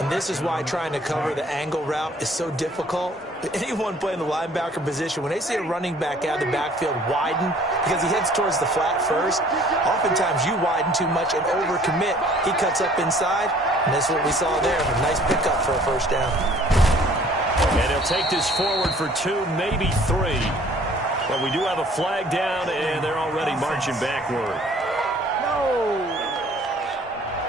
And this is why trying to cover the angle route is so difficult. Anyone playing the linebacker position, when they see a running back out of the backfield widen because he heads towards the flat first, oftentimes you widen too much and overcommit. He cuts up inside, and that's what we saw there. A nice pickup for a first down. And he'll take this forward for 2, maybe 3. But we do have a flag down, and they're already marching backward.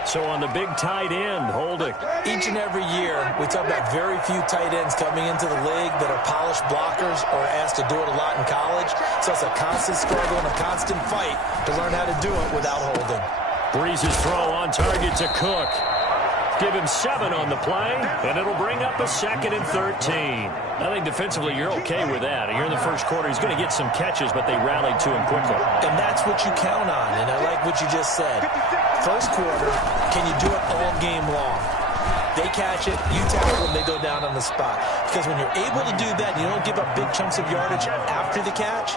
So on the big tight end, holding. Each and every year, we talk about very few tight ends coming into the league that are polished blockers or asked to do it a lot in college. So it's a constant struggle and a constant fight to learn how to do it without holding. Breeze's throw on target to Cook. Give him 7 on the play, and it'll bring up a 2nd and 13. I think defensively you're okay with that. Here in the first quarter, he's going to get some catches, but they rallied to him quickly. And that's what you count on, and I like what you just said. First quarter, can you do it all game long? They catch it, you tackle them, they go down on the spot. Because when you're able to do that, you don't give up big chunks of yardage after the catch,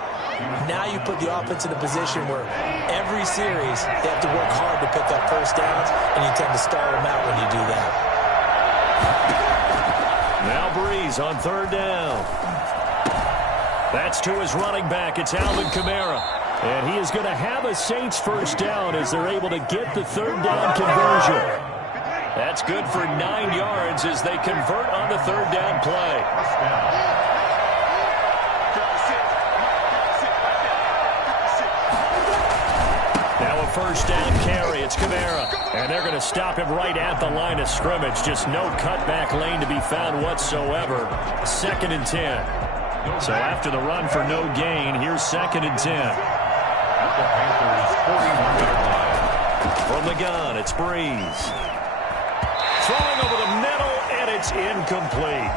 now you put the offense in a position where every series they have to work hard to pick up first downs, and you tend to stall them out when you do that. Now Breeze on 3rd down. That's to his running back. It's Alvin Kamara. And he is going to have a Saints first down as they're able to get the 3rd down conversion. That's good for 9 yards as they convert on the 3rd down play. Now a first down carry. It's Kamara. And they're going to stop him right at the line of scrimmage. Just no cutback lane to be found whatsoever. 2nd and 10. So after the run for no gain, here's 2nd and 10. From the gun, it's Breeze. Throwing over the middle, and it's incomplete.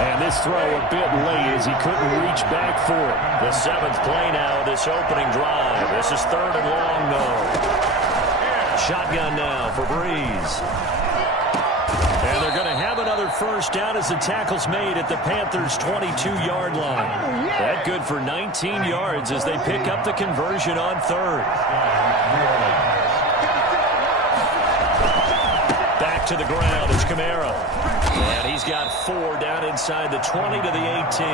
And this throw a bit late as he couldn't reach back for it. The 7th play now of this opening drive. This is 3rd and long, though. Shotgun now for Breeze. And they're going to have another first down as the tackle's made at the Panthers' 22-yard line. That good for 19 yards as they pick up the conversion on 3rd. Back to the ground is Kamara. And he's got 4 down inside the 20 to the 18.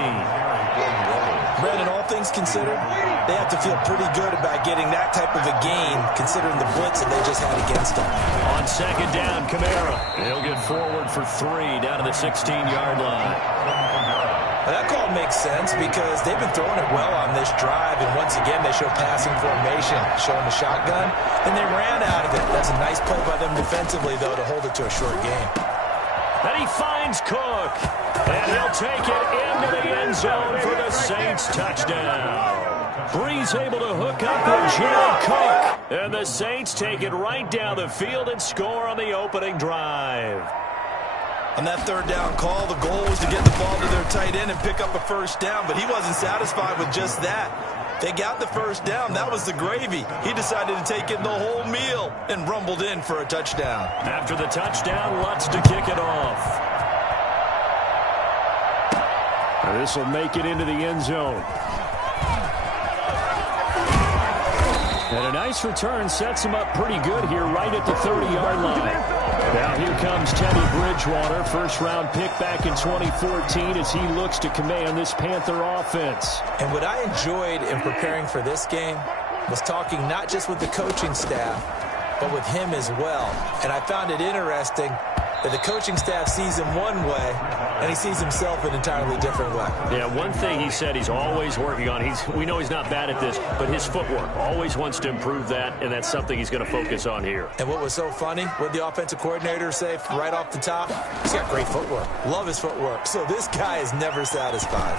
Brandon, all things considered, they have to feel pretty good about getting that type of a gain considering the blitz that they just had against them. On 2nd down, Kamara. He'll get forward for 3 down to the 16-yard line. Well, that call makes sense because they've been throwing it well on this drive, and once again they show passing formation, showing the shotgun. Then they ran out of it. That's a nice play by them defensively, though, to hold it to a short game. Then he finds Cook, and he'll take it into the end zone for the Saints touchdown. Breeze able to hook up with Jared Cook, and the Saints take it right down the field and score on the opening drive. On that 3rd down call, the goal was to get the ball to their tight end and pick up a first down, but he wasn't satisfied with just that. They got the first down. That was the gravy. He decided to take in the whole meal and rumbled in for a touchdown. After the touchdown, Lutz to kick it off. This will make it into the end zone. And a nice return sets him up pretty good here right at the 30-yard line. Now here comes Teddy Bridgewater, first-round pick back in 2014 as he looks to command this Panther offense. And what I enjoyed in preparing for this game was talking not just with the coaching staff, but with him as well. And I found it interesting that the coaching staff sees him one way, and he sees himself an entirely different way. Yeah, one thing he said he's always working on, we know he's not bad at this, but his footwork, always wants to improve that, and that's something he's going to focus on here. And what was so funny, what the offensive coordinator say right off the top, he's got great footwork. Love his footwork. So this guy is never satisfied.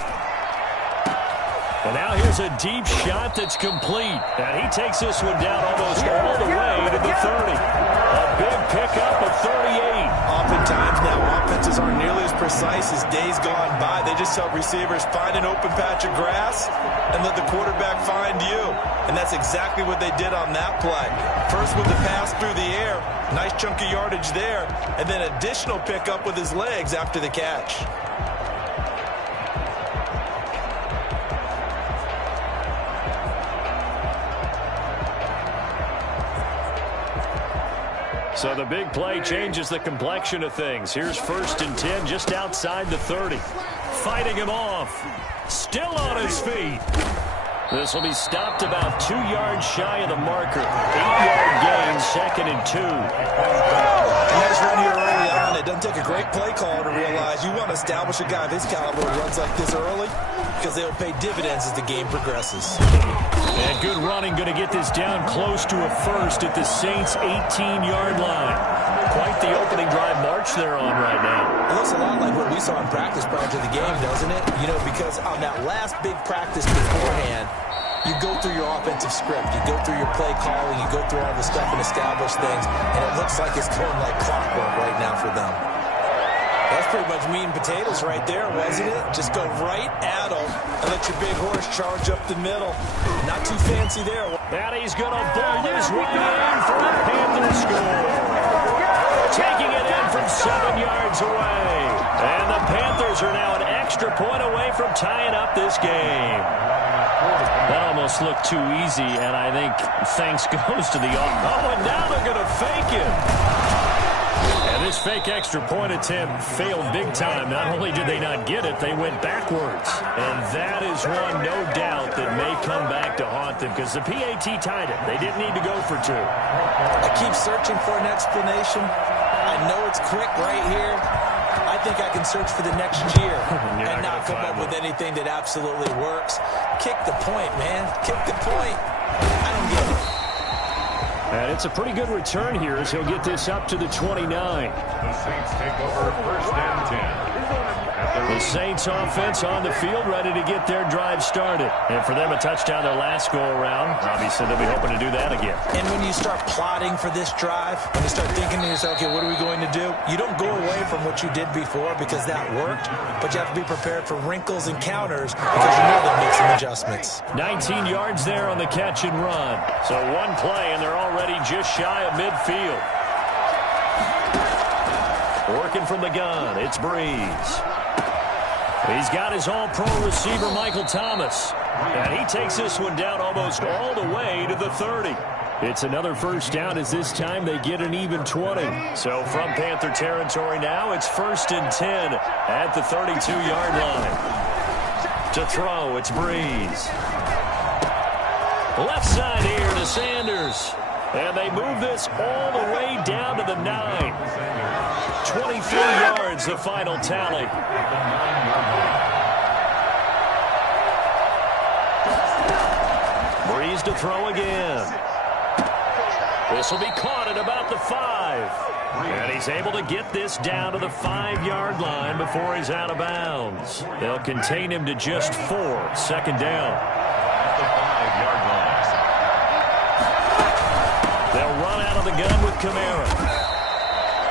And now here's a deep shot that's complete. And he takes this one down almost all the way to the 30. A big pickup of 38. Oftentimes now, offenses aren't nearly as precise as days gone by. They just tell receivers, find an open patch of grass and let the quarterback find you. And that's exactly what they did on that play. First with the pass through the air, nice chunk of yardage there, and then additional pickup with his legs after the catch. So the big play changes the complexion of things. Here's 1st and 10 just outside the 30. Fighting him off. Still on his feet. This will be stopped about 2 yards shy of the marker. 8-yard gain, 2nd and 2. Nice run here early on. It doesn't take a great play call to realize you want to establish a guy of his caliber who runs like this early because they'll pay dividends as the game progresses. And good running, going to get this down close to a first at the Saints' 18-yard line. Quite the opening drive march they're on right now. It looks a lot like what we saw in practice prior to the game, doesn't it? You know, because on that last big practice beforehand, you go through your offensive script, you go through your play calling, you go through all the stuff and establish things, and it looks like it's going like clockwork right now for them. That's pretty much meat and potatoes right there, wasn't it? Just go right at them and let your big horse charge up the middle. Not too fancy there. And he's going to bowl his way in for a Panther score. Taking it in from 7 yards away. And the Panthers are now an extra point away from tying up this game. That almost looked too easy, and I think thanks goes to the off. Oh, and now they're going to fake it. And this fake extra point attempt failed big time. Not only did they not get it, they went backwards. And that is one, no doubt, that may come back to haunt them because the PAT tied it. They didn't need to go for 2. I keep searching for an explanation. I know it's quick right here. I think I can search for the next year and not come up with anything that absolutely works. Kick the point, man. Kick the point. I don't get it. And it's a pretty good return here as he'll get this up to the 29. The Saints take over 1st and 10. The Saints offense on the field ready to get their drive started. And for them, a touchdown their last go-around. Obviously, they'll be hoping to do that again. And when you start plotting for this drive, when you start thinking to yourself, okay, what are we going to do? You don't go away from what you did before because that worked, but you have to be prepared for wrinkles and counters because you know they'll make some adjustments. 19 yards there on the catch and run. So one play, and they're already just shy of midfield. Working from the gun, it's Breeze. He's got his all-pro receiver, Michael Thomas. And he takes this one down almost all the way to the 30. It's another first down as this time they get an even 20. So from Panther territory now, it's 1st and 10 at the 32-yard line. To throw, it's Breeze. Left side here to Sanders. And they move this all the way down to the 9. 23 yards, the final tally. Breeze to throw again. This will be caught at about the 5. And he's able to get this down to the 5-yard line before he's out of bounds. They'll contain him to just 4. 2nd down. At the 5-yard line. They'll run out of the gun with Kamara.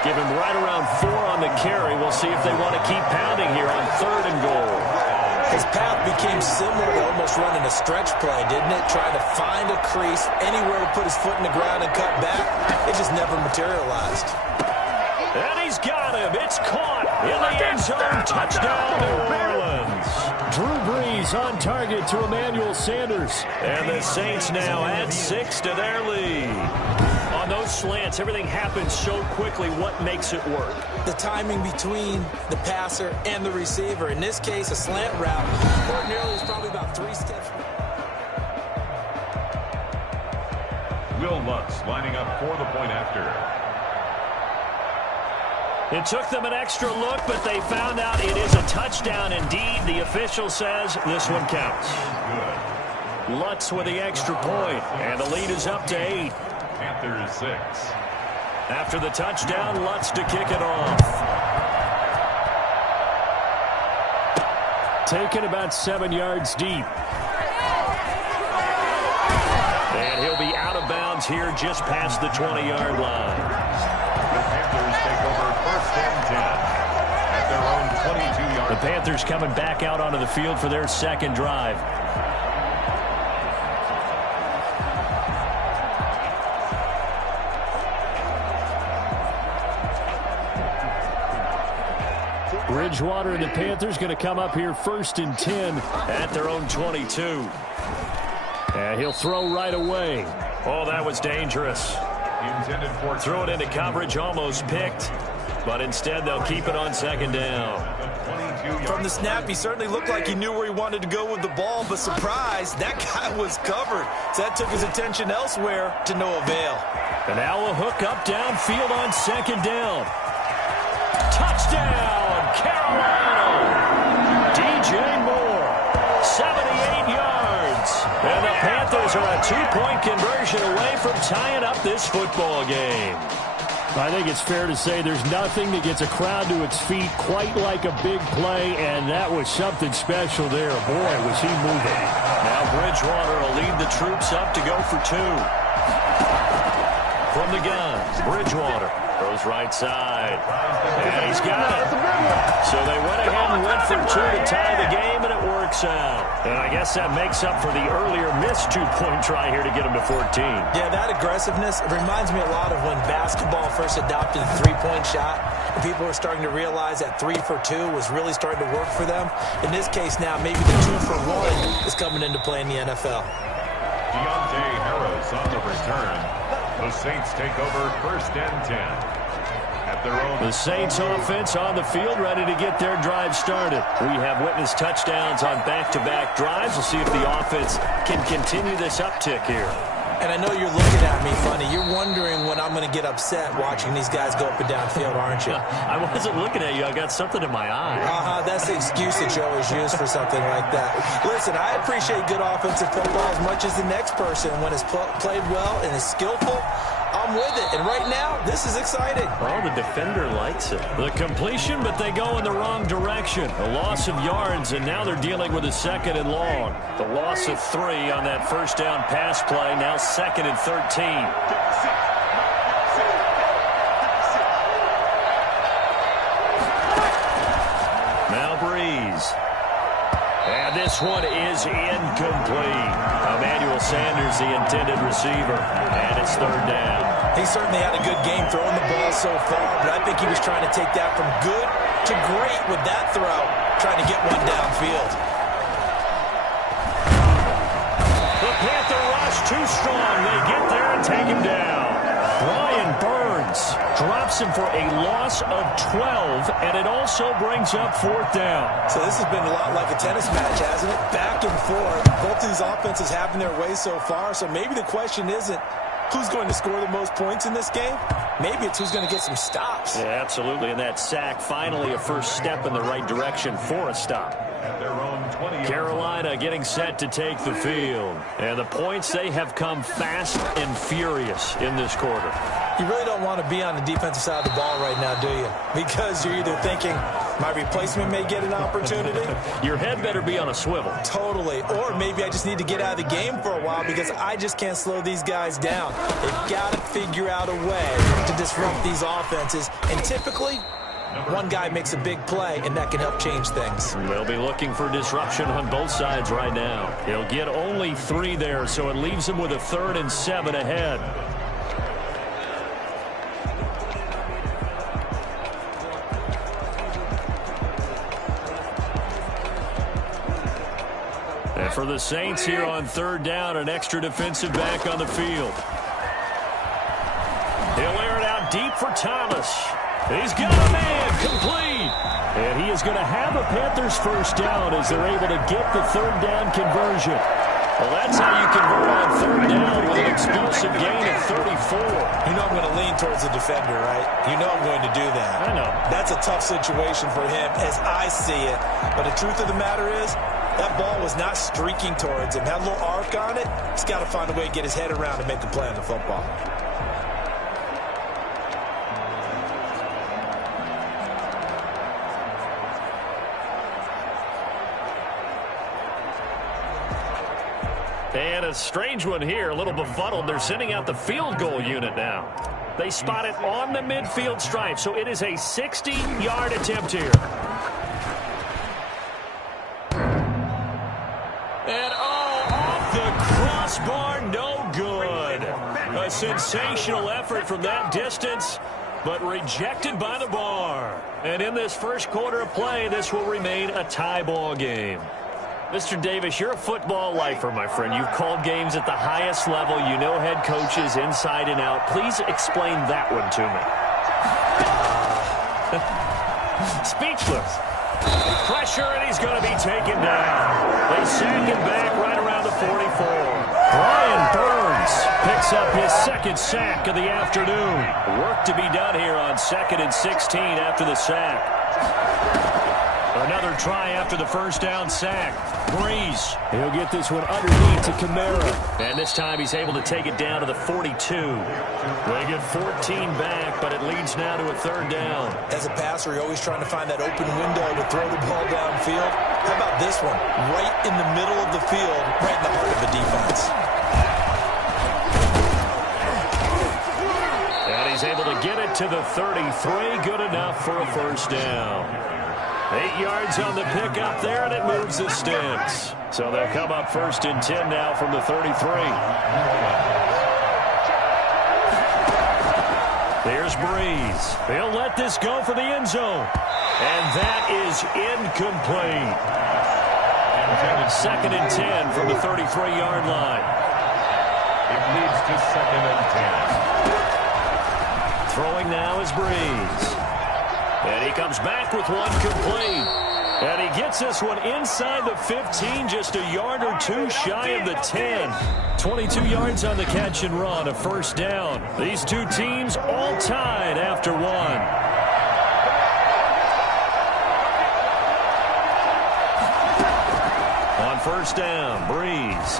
Give him right around 4 on the carry. We'll see if they want to keep pounding here on 3rd and goal. His path became similar to almost running a stretch play, didn't it? Trying to find a crease, anywhere to put his foot in the ground and cut back. It just never materialized. And he's got him. It's caught in the end zone. Touchdown, New Orleans. Drew Brees on target to Emmanuel Sanders. And the Saints now add 6 to their lead. On those slants, everything happens so quickly. What makes it work? The timing between the passer and the receiver. In this case, a slant route. Ordinarily, it's probably about 3 steps. Will Lutz lining up for the point after. It took them an extra look, but they found out it is a touchdown indeed. The official says this one counts. Good. Lutz with the extra point, and the lead is up to 8. Panthers 6. After the touchdown, Lutz to kick it off. Taken about 7 yards deep. And he'll be out of bounds here just past the 20-yard line. The Panthers take over 1st and 10 at their own 22-yard line. The Panthers coming back out onto the field for their 2nd drive. Bridgewater and the Panthers going to come up here 1st and 10 at their own 22. And he'll throw right away. Oh, that was dangerous. Intended for Throw it into coverage, almost picked. But instead, they'll keep it on second down. From the snap, he certainly looked like he knew where he wanted to go with the ball, but surprise, that guy was covered. So that took his attention elsewhere to no avail. And now a hook up downfield on second down. Touchdown, Carolina! DJ Moore, 78 yards. And the Panthers are a 2-point conversion away from tying up this football game. I think it's fair to say there's nothing that gets a crowd to its feet quite like a big play, and that was something special there. Boy, was he moving. Now Bridgewater will lead the troops up to go for 2. From the gun, Bridgewater throws right side. And he's got it. So they went ahead and went for 2 to tie the game, and it works out. And I guess that makes up for the earlier missed 2-point try here to get him to 14. Yeah, that aggressiveness reminds me a lot of when basketball first adopted the three-point shot, and people were starting to realize that 3 for 2 was really starting to work for them. In this case now, maybe the 2 for 1 is coming into play in the NFL. Deontay Harris on the return. The Saints take over 1st and 10. At their own. The Saints offense on the field, ready to get their drive started. We have witnessed touchdowns on back-to-back drives. We'll see if the offense can continue this uptick here. And I know you're looking at me funny. You're wondering when I'm going to get upset watching these guys go up and down field, aren't you? I wasn't looking at you. I got something in my eye. That's the excuse that you always use for something like that. Listen, I appreciate good offensive football as much as the next person. When it's played well and is skillful, I'm with it. And right now, this is exciting. Well, the defender likes it. The completion, but they go in the wrong direction. A loss of yards, and now they're dealing with a 2nd and long. The loss of 3 on that first down pass play, now 2nd and 13. Now Breeze. And this one is incomplete. Emmanuel Sanders, the intended receiver, and it's 3rd down. He certainly had a good game throwing the ball so far, but I think he was trying to take that from good to great with that throw, trying to get one downfield. The Panther rush too strong. They get there and take him down. Brian Burns drops him for a loss of 12, and it also brings up 4th down. So this has been a lot like a tennis match, hasn't it? Back and forth. Both of these offenses having their way so far, so maybe the question isn't who's going to score the most points in this game. Maybe it's who's going to get some stops. Yeah, absolutely, and that sack finally a first step in the right direction for a stop. At their own 20. Carolina getting set to take the field. And the points, they have come fast and furious in this quarter. You really don't want to be on the defensive side of the ball right now, do you? Because you're either thinking, my replacement may get an opportunity. Your head better be on a swivel. Totally. Or maybe I just need to get out of the game for a while because I just can't slow these guys down. They've got to figure out a way to disrupt these offenses. And typically, one guy makes a big play, and that can help change things. They'll be looking for disruption on both sides right now. He'll get only 3 there, so it leaves him with a 3rd and 7 ahead. And for the Saints here on 3rd down, an extra defensive back on the field. He'll air it out deep for Thomas. He's got a man, complete. And he is going to have a Panthers first down as they're able to get the 3rd down conversion. Well, that's how you convert on 3rd down with an explosive gain of 34. You know I'm going to lean towards the defender, right? You know I'm going to do that. I know. That's a tough situation for him as I see it. But the truth of the matter is, that ball was not streaking towards him. Had a little arc on it. He's got to find a way to get his head around and make a play on the football. And a strange one here, a little befuddled. They're sending out the field goal unit now. They spot it on the midfield stripe, so it is a 60-yard attempt here. And off the crossbar, no good. A sensational effort from that distance, but rejected by the bar. And in this first quarter of play, this will remain a tie ball game. Mr. Davis, you're a football lifer, my friend. You've called games at the highest level. You know head coaches inside and out. Please explain that one to me. Speechless. Pressure, and he's going to be taken down. They sack him back right around the 44. Brian Burns picks up his second sack of the afternoon. Work to be done here on 2nd and 16 after the sack. Another try after the first down sack. Breeze. He'll get this one underneath to Kamara. And this time he's able to take it down to the 42. They get 14 back, but it leads now to a 3rd down. As a passer, you're always trying to find that open window to throw the ball downfield. How about this one? Right in the middle of the field, right in the heart of the defense. And he's able to get it to the 33. Good enough for a first down. 8 yards on the pickup there, and it moves the sticks. So they'll come up 1st and 10 now from the 33. There's Breeze. He'll let this go for the end zone. And that is incomplete. 2nd and 10 from the 33-yard line. It leads to 2nd and 10. Throwing now is Breeze. And he comes back with one complete. And he gets this one inside the 15, just a yard or two shy of the 10. 22 yards on the catch and run, a first down. These two teams all tied after one. On first down, Breeze.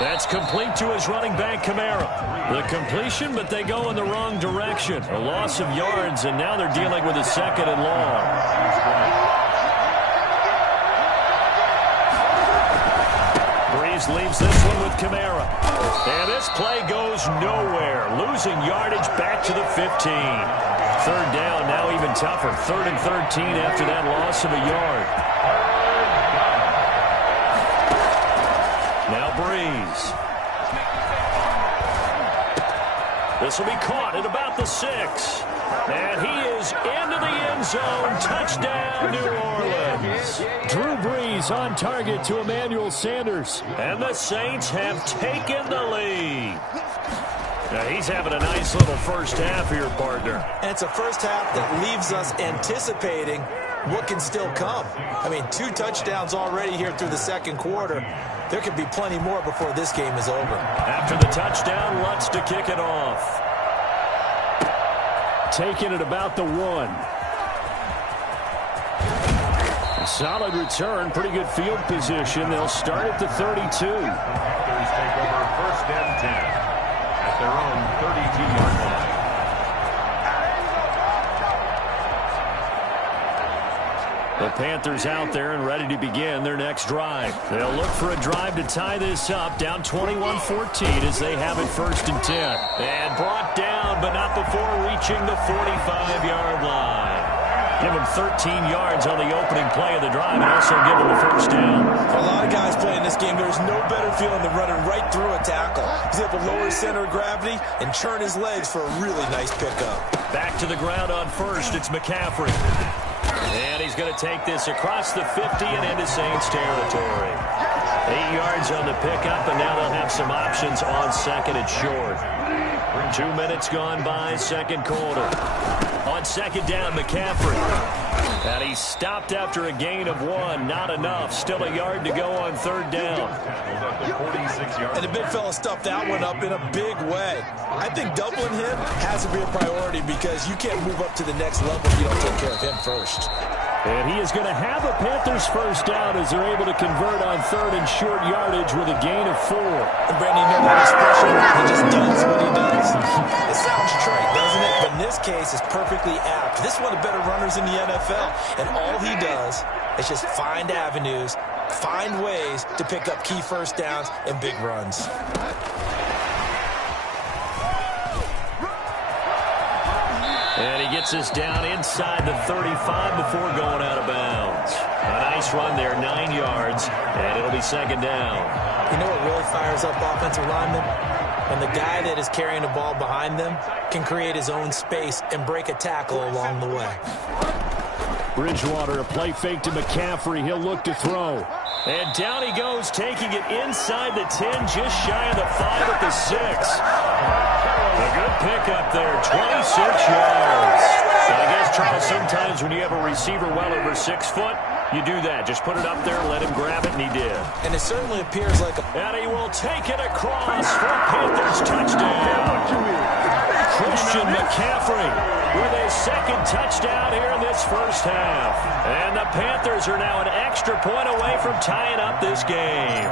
That's complete to his running back, Kamara. The completion, but they go in the wrong direction. A loss of yards, and now they're dealing with a 2nd and long. Breeze leaves this one with Kamara. And this play goes nowhere. Losing yardage back to the 15. 3rd down, now even tougher. 3rd and 13 after that loss of a yard. Now Breeze. This will be caught at about the 6. And he is into the end zone. Touchdown, New Orleans. Drew Brees on target to Emmanuel Sanders. And the Saints have taken the lead. Now he's having a nice little first half here, partner. And it's a first half that leaves us anticipating what can still come. I mean, 2 touchdowns already here through the 2nd quarter. There could be plenty more before this game is over. After the touchdown, Lutz to kick it off. Taking it about the 1. Solid return, pretty good field position. They'll start at the 32. Panthers take over 1st and 10 at their own 32-yard line. The Panthers out there and ready to begin their next drive. They'll look for a drive to tie this up, down 21-14 as they have it 1st and 10. And brought down, but not before reaching the 45-yard line. Give him 13 yards on the opening play of the drive and also give him the first down. For a lot of guys playing this game, there's no better feeling than running right through a tackle. He's able to lower his center of gravity and churn his legs for a really nice pickup. Back to the ground on first, it's McCaffrey. And he's going to take this across the 50 and into Saints territory. 8 yards on the pickup, and now they'll have some options on 2nd and short. 2 minutes gone by, 2nd quarter. On 2nd down, McCaffrey. And he stopped after a gain of 1. Not enough. Still a yard to go on 3rd down. And the big fella stuffed that one up in a big way. I think doubling him has to be a priority because you can't move up to the next level if you don't take care of him first. And he is going to have a Panthers first down as they're able to convert on 3rd and short yardage with a gain of 4. And Brandon, you know that expression? He just does what he does. It sounds trite, doesn't it? But in this case, it's perfectly apt. This is one of the better runners in the NFL. And all he does is just find avenues, find ways to pick up key first downs and big runs. And he gets us down inside the 35 before going out of bounds. A nice run there, 9 yards, and it'll be 2nd down. You know what really fires up offensive linemen? When the guy that is carrying the ball behind them can create his own space and break a tackle along the way. Bridgewater, a play fake to McCaffrey. He'll look to throw. And down he goes, taking it inside the 10, just shy of the 5 at the 6. A good pickup there, 26 yards. And I guess, Charles, sometimes when you have a receiver well over 6 foot, you do that. Just put it up there, let him grab it, and he did. And it certainly appears like a... And he will take it across for Panthers touchdown. Christian McCaffrey with his second touchdown here in this first half. And the Panthers are now an extra point away from tying up this game.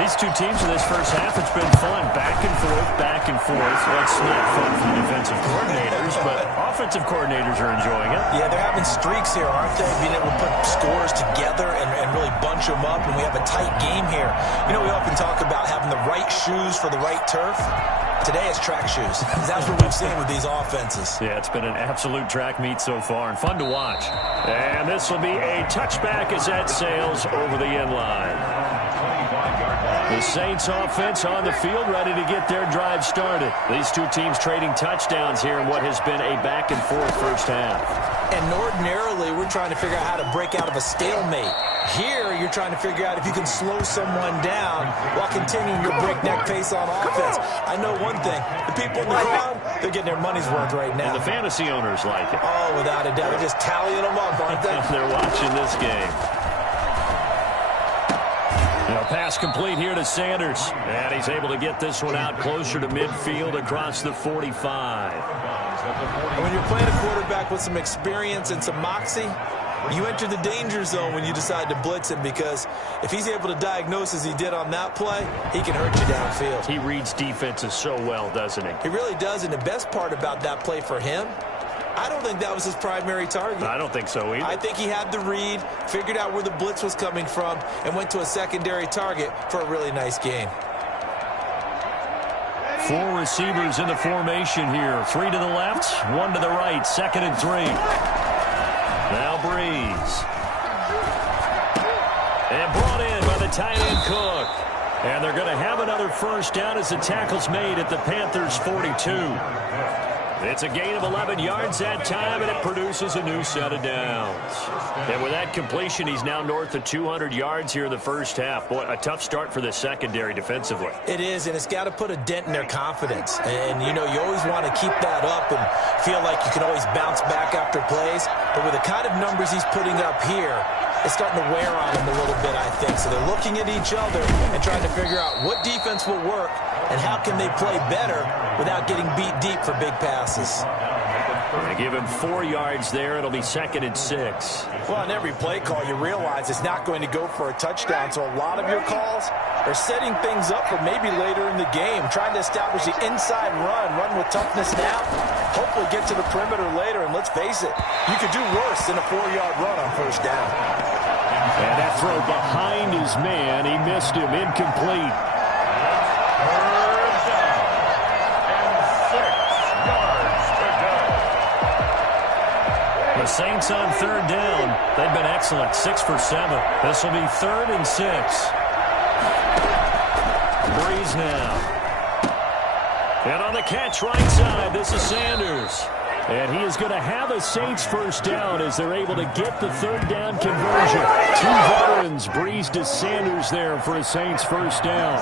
These two teams in this first half, it's been fun. Back and forth, back and forth. Well, it's not fun for the defensive coordinators, but offensive coordinators are enjoying it. Yeah, they're having streaks here, aren't they? Being able to put scores together and really bunch them up, and we have a tight game here. You know, we often talk about having the right shoes for the right turf. Today it's track shoes. That's what we've seen with these offenses. Yeah, it's been an absolute track meet so far and fun to watch. And this will be a touchback as that sails over the end line. The Saints offense on the field ready to get their drive started. These two teams trading touchdowns here in what has been a back-and-forth first half. And ordinarily, we're trying to figure out how to break out of a stalemate. Here, you're trying to figure out if you can slow someone down while continuing your breakneck pace on offense. I know one thing. The people in the crowd, they're getting their money's worth right now. And the fantasy owners like it. Oh, without a doubt. They're just tallying them up, aren't they? They're watching this game. Now, pass complete here to Sanders. And he's able to get this one out closer to midfield across the 45. And when you're playing a quarterback with some experience and some moxie, you enter the danger zone when you decide to blitz him, because if he's able to diagnose as he did on that play, he can hurt you downfield. He reads defenses so well, doesn't he? He really does, and the best part about that play for him, I don't think that was his primary target. I don't think so either. I think he had the read, figured out where the blitz was coming from, and went to a secondary target for a really nice gain. 4 receivers in the formation here. 3 to the left, 1 to the right. 2nd and 3. Now Breeze. And brought in by the tight end Cook. And they're going to have another first down as the tackle's made at the Panthers' 42. It's a gain of 11 yards that time, and it produces a new set of downs. And with that completion, he's now north of 200 yards here in the first half. Boy, a tough start for the secondary defensively. It is, and it's got to put a dent in their confidence. And, you know, you always want to keep that up and feel like you can always bounce back after plays. But with the kind of numbers he's putting up here, it's starting to wear on them a little bit, I think. So they're looking at each other and trying to figure out what defense will work and how can they play better without getting beat deep for big passes. They give him 4 yards there. It'll be 2nd and 6. Well, on every play call, you realize it's not going to go for a touchdown. So a lot of your calls are setting things up for maybe later in the game, trying to establish the inside run with toughness now, hopefully get to the perimeter later. And let's face it, you could do worse than a 4-yard run on first down. And that throw behind his man, he missed him, incomplete. The Saints on 3rd down. They've been excellent, 6 for 7. This will be 3rd and 6. Breeze now. And on the catch right side, this is Sanders. And he is going to have a Saints first down as they're able to get the 3rd down conversion. 2 veterans, Breeze to Sanders there for a Saints first down.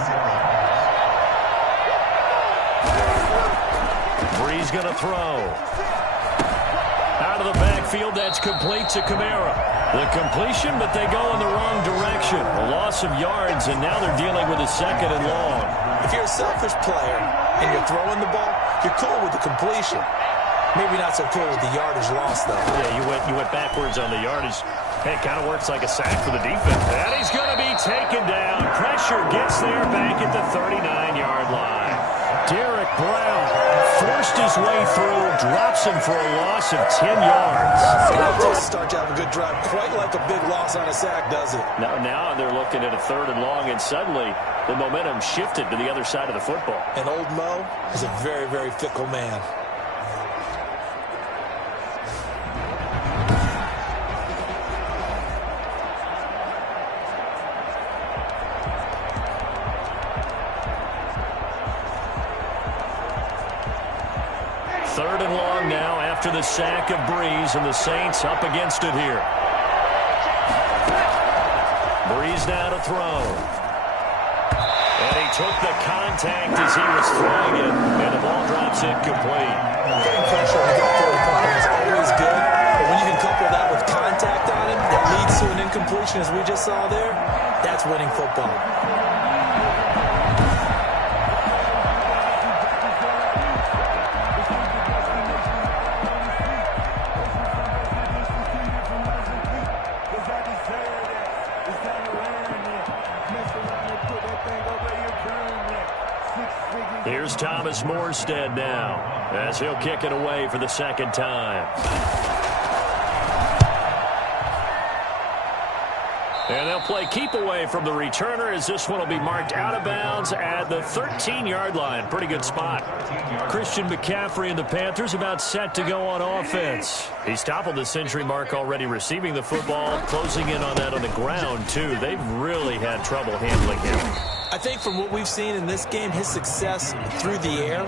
Breeze going to throw. Out of the backfield, that's complete to Kamara. The completion, but they go in the wrong direction. A loss of yards, and now they're dealing with a 2nd and long. If you're a selfish player and you're throwing the ball, you're cool with the completion. Maybe not so cool with the yardage loss, though. Yeah, you went backwards on the yardage. Hey, it kind of works like a sack for the defense. And he's going to be taken down. Pressure gets there back at the 39-yard line. Derek Brown forced his way through, drops him for a loss of 10 yards. That does start to have a good drive, quite like a big loss on a sack, does it? Now they're looking at a 3rd and long, and suddenly the momentum shifted to the other side of the football. And old Mo is a very, very fickle man. after the sack of Breeze, and the Saints up against it here. Breeze now to throw. And he took the contact as he was throwing it, and the ball drops incomplete. Getting pressure on the gut 45 is always good, but when you can couple that with contact on him that leads to an incompletion, as we just saw there, that's winning football. Here's Thomas Morstead now, as he'll kick it away for the second time. And they'll play keep away from the returner, as this one will be marked out of bounds at the 13-yard line. Pretty good spot. Christian McCaffrey and the Panthers about set to go on offense. He's toppled the century mark already receiving the football, closing in on that on the ground, too. They've really had trouble handling him. I think from what we've seen in this game, his success through the air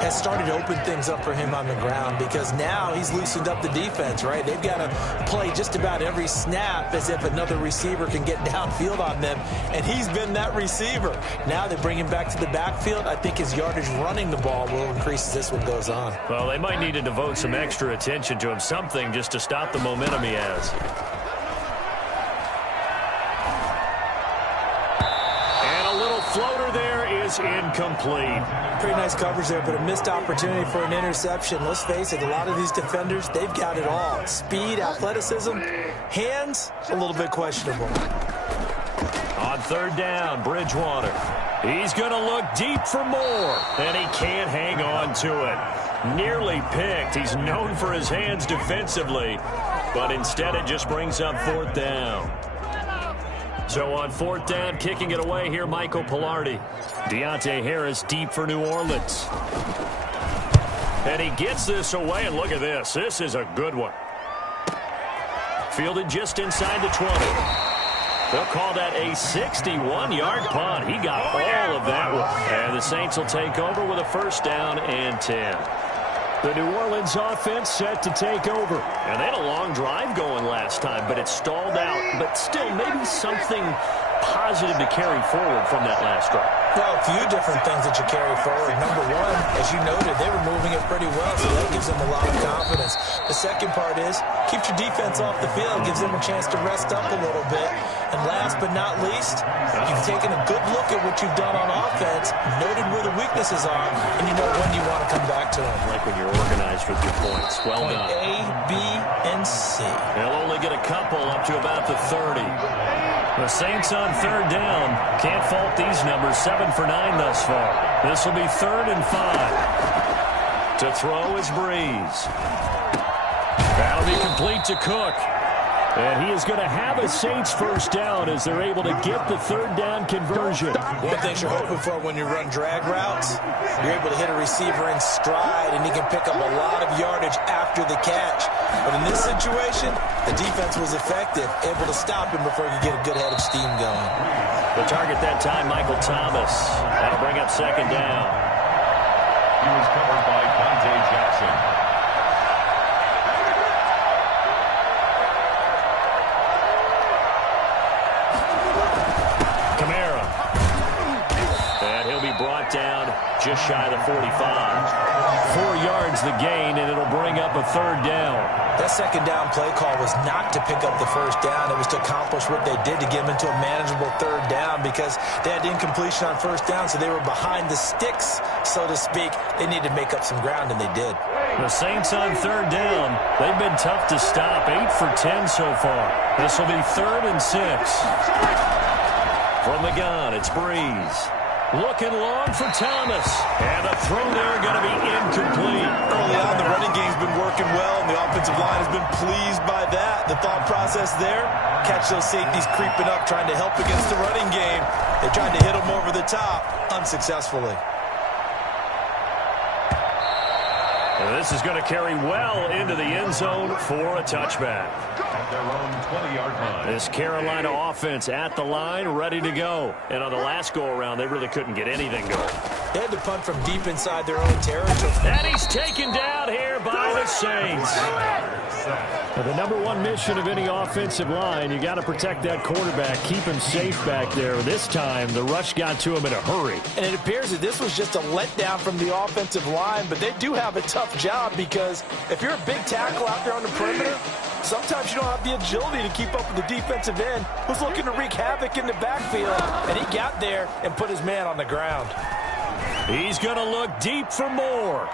has started to open things up for him on the ground, because now he's loosened up the defense, right? They've got to play just about every snap as if another receiver can get downfield on them, and he's been that receiver. Now they bring him back to the backfield. I think his yardage running the ball will increase as this one goes on. Well, they might need to devote some extra attention to him, something just to stop the momentum he has. Floater there is incomplete. Pretty nice coverage there, but a missed opportunity for an interception. Let's face it, a lot of these defenders, they've got it all. Speed, athleticism, hands, a little bit questionable. On third down, Bridgewater. He's going to look deep for more, and he can't hang on to it. Nearly picked. He's known for his hands defensively, but instead it just brings up fourth down. So on fourth down, kicking it away here, Michael Palardy. Deontay Harris deep for New Orleans. And he gets this away, and look at this. This is a good one. Fielded just inside the 20. They'll call that a 61-yard punt. He got all of that one. And the Saints will take over with a first down and 10. The New Orleans offense set to take over. And they had a long drive going last time, but it stalled out. But still, maybe something positive to carry forward from that last drive. Well, a few different things that you carry forward. Number one, as you noted, they were moving it pretty well, so that gives them a lot of confidence. The second part is, keep your defense off the field, gives them a chance to rest up a little bit. And last but not least, you've taken a good look at what you've done on offense, noted where the weaknesses are, and you know when you want to come back to them. Like when you're organized with your points. Well done. Point A, B, and C. They'll only get a couple up to about the 30. The Saints on third down. Can't fault these numbers. 7 for 9 thus far. This will be 3rd and 5. To throw is Breeze. That'll be complete to Cook. And he is going to have a Saints first down as they're able to get the third down conversion. One thing you're hoping for when you run drag routes, you're able to hit a receiver in stride, and he can pick up a lot of yardage after the catch. But in this situation, the defense was effective, able to stop him before he could get a good head of steam going. The target that time, Michael Thomas. That'll bring up second down. He was covered by Dante Jackson. Brought down just shy of the 45. 4 yards the gain, and it'll bring up a third down. That second down play call was not to pick up the first down. It was to accomplish what they did to get them into a manageable third down, because they had incompletion on first down, so they were behind the sticks, so to speak. They needed to make up some ground, and they did. The Saints on third down. They've been tough to stop. 8 for 10 so far. This will be 3rd and 6. From the gun, it's Breeze. Looking long for Thomas. And the throw there going to be incomplete. Early on, the running game's been working well, and the offensive line has been pleased by that. The thought process there, catch those safeties creeping up, trying to help against the running game. They tried to hit them over the top, unsuccessfully. And this is going to carry well into the end zone for a touchback. At their own 20-yard line. This Carolina offense at the line, ready to go. And on the last go-around, they really couldn't get anything going. They had to punt from deep inside their own territory. And he's taken down here by the Saints. Now, the number one mission of any offensive line, you got to protect that quarterback, keep him safe back there. This time, the rush got to him in a hurry. And it appears that this was just a letdown from the offensive line, but they do have a tough job because if you're a big tackle out there on the perimeter, sometimes you don't have the agility to keep up with the defensive end who's looking to wreak havoc in the backfield. And he got there and put his man on the ground. He's going to look deep for more.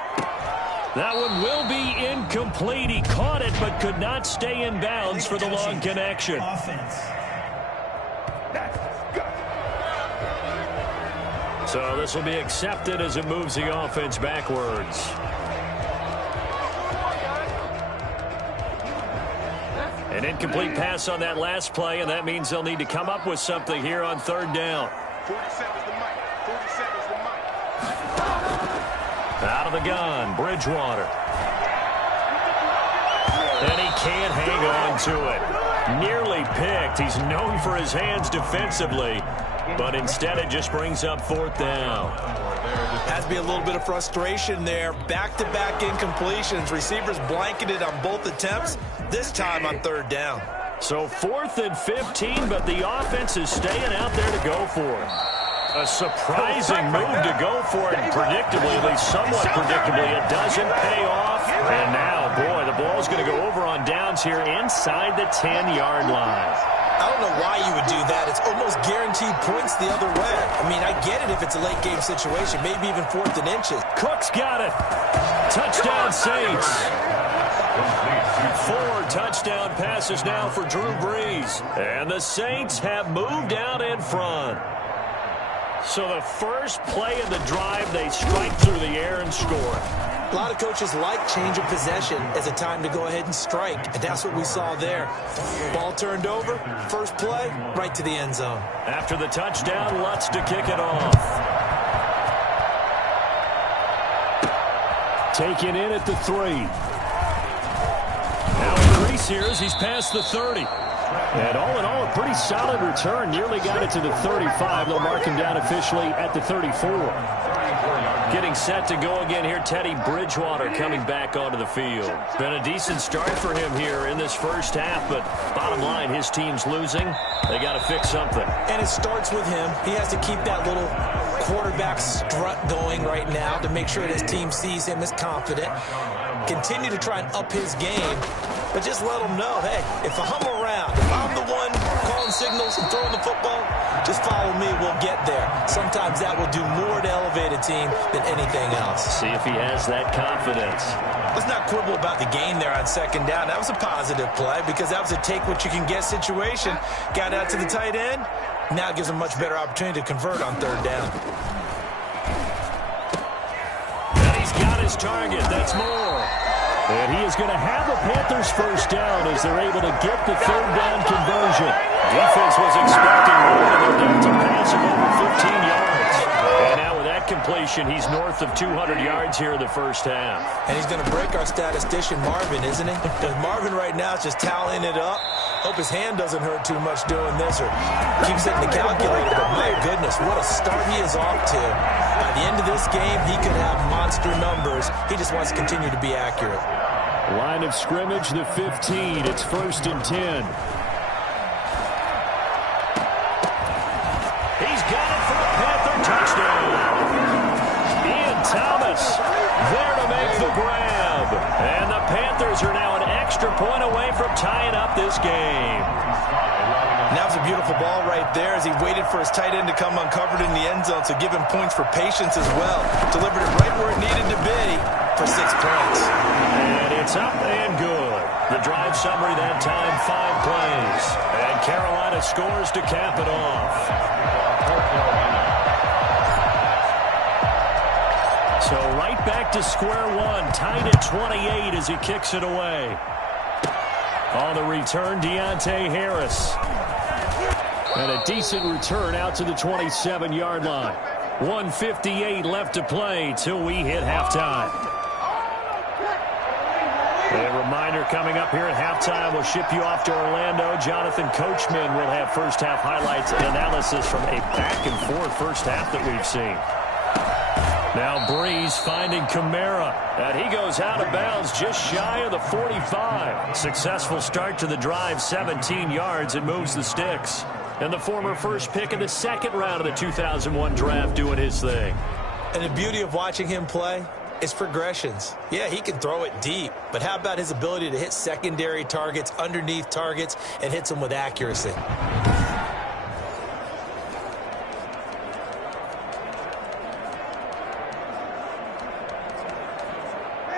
That one will be incomplete. He caught it but could not stay in bounds for the long connection. So this will be accepted as it moves the offense backwards. An incomplete pass on that last play, and that means they'll need to come up with something here on third down. 47's the mic. 47's the mic. Out of the gun, Bridgewater. And he can't hang on to it. Nearly picked. He's known for his hands defensively, but instead it just brings up fourth down. Has to be a little bit of frustration there. Back-to-back incompletions. Receivers blanketed on both attempts, this time on third down. So 4th and 15, but the offense is staying out there to go for it. A surprising move to go for it, and predictably, at least somewhat predictably, it doesn't pay off. And now, boy, the ball's going to go over on downs here inside the 10-yard line. I don't know why you would do that. It's almost guaranteed points the other way. I mean, I get it if it's a late-game situation, maybe even 4th and inches. Cook's got it. Touchdown, Saints. 4 touchdown passes now for Drew Brees. And the Saints have moved out in front. So the first play of the drive, they strike through the air and score. A lot of coaches like change of possession as a time to go ahead and strike, and that's what we saw there. Ball turned over, first play, right to the end zone. After the touchdown, Lutz to kick it off. Taken in at the 3. Now increase here as he's past the 30. And all in all, a pretty solid return. Nearly got it to the 35. They'll mark him down officially at the 34. Getting set to go again here, Teddy Bridgewater coming back onto the field. Been a decent start for him here in this first half, but bottom line, his team's losing. They got to fix something. And it starts with him. He has to keep that little quarterback strut going right now to make sure that his team sees him as confident. Continue to try and up his game, but just let him know, hey, if I'm around, if I'm the one calling signals and throwing the football, just follow me, we'll get there. Sometimes that will do more to elevate a team than anything else. See if he has that confidence. Let's not quibble about the gain there on second down. That was a positive play because that was a take-what-you-can-get situation. Got out to the tight end. Now it gives him a much better opportunity to convert on third down. And he's got his target. That's more. And he is going to have the Panthers first down as they're able to get the third down conversion. Defense was expecting more, and they're down to pass of over 15 yards. And now with that completion, he's north of 200 yards here in the first half. And he's going to break our statistician Marvin, isn't he? Because Marvin right now is just tallying it up. Hope his hand doesn't hurt too much doing this or keeps hitting the calculator. But my goodness, what a start he is off to. By the end of this game, he could have monster numbers. He just wants to continue to be accurate. Line of scrimmage, the 15. It's 1st and 10. He's got it for a Panther touchdown. Ian Thomas there to make the grab. And the Panthers are now an extra point away from tying up this game. Now it's a beautiful ball right there as he waited for his tight end to come uncovered in the end zone, so give him points for patience as well. Delivered it right where it needed to be for 6 points. And it's up and good. The drive summary that time, 5 plays. And Carolina scores to cap it off. So right back to square one, tied at 28 as he kicks it away. On the return, Deontay Harris. And a decent return out to the 27-yard line. 1:58 left to play till we hit halftime. A reminder coming up here at halftime, we'll ship you off to Orlando. Jonathan Coachman will have first-half highlights and analysis from a back-and-forth first half that we've seen. Now Breeze finding Kamara. And he goes out of bounds just shy of the 45. Successful start to the drive, 17 yards, and moves the sticks. And the former first pick in the second round of the 2001 draft doing his thing. And the beauty of watching him play is progressions. Yeah, he can throw it deep, but how about his ability to hit secondary targets, underneath targets, and hits them with accuracy?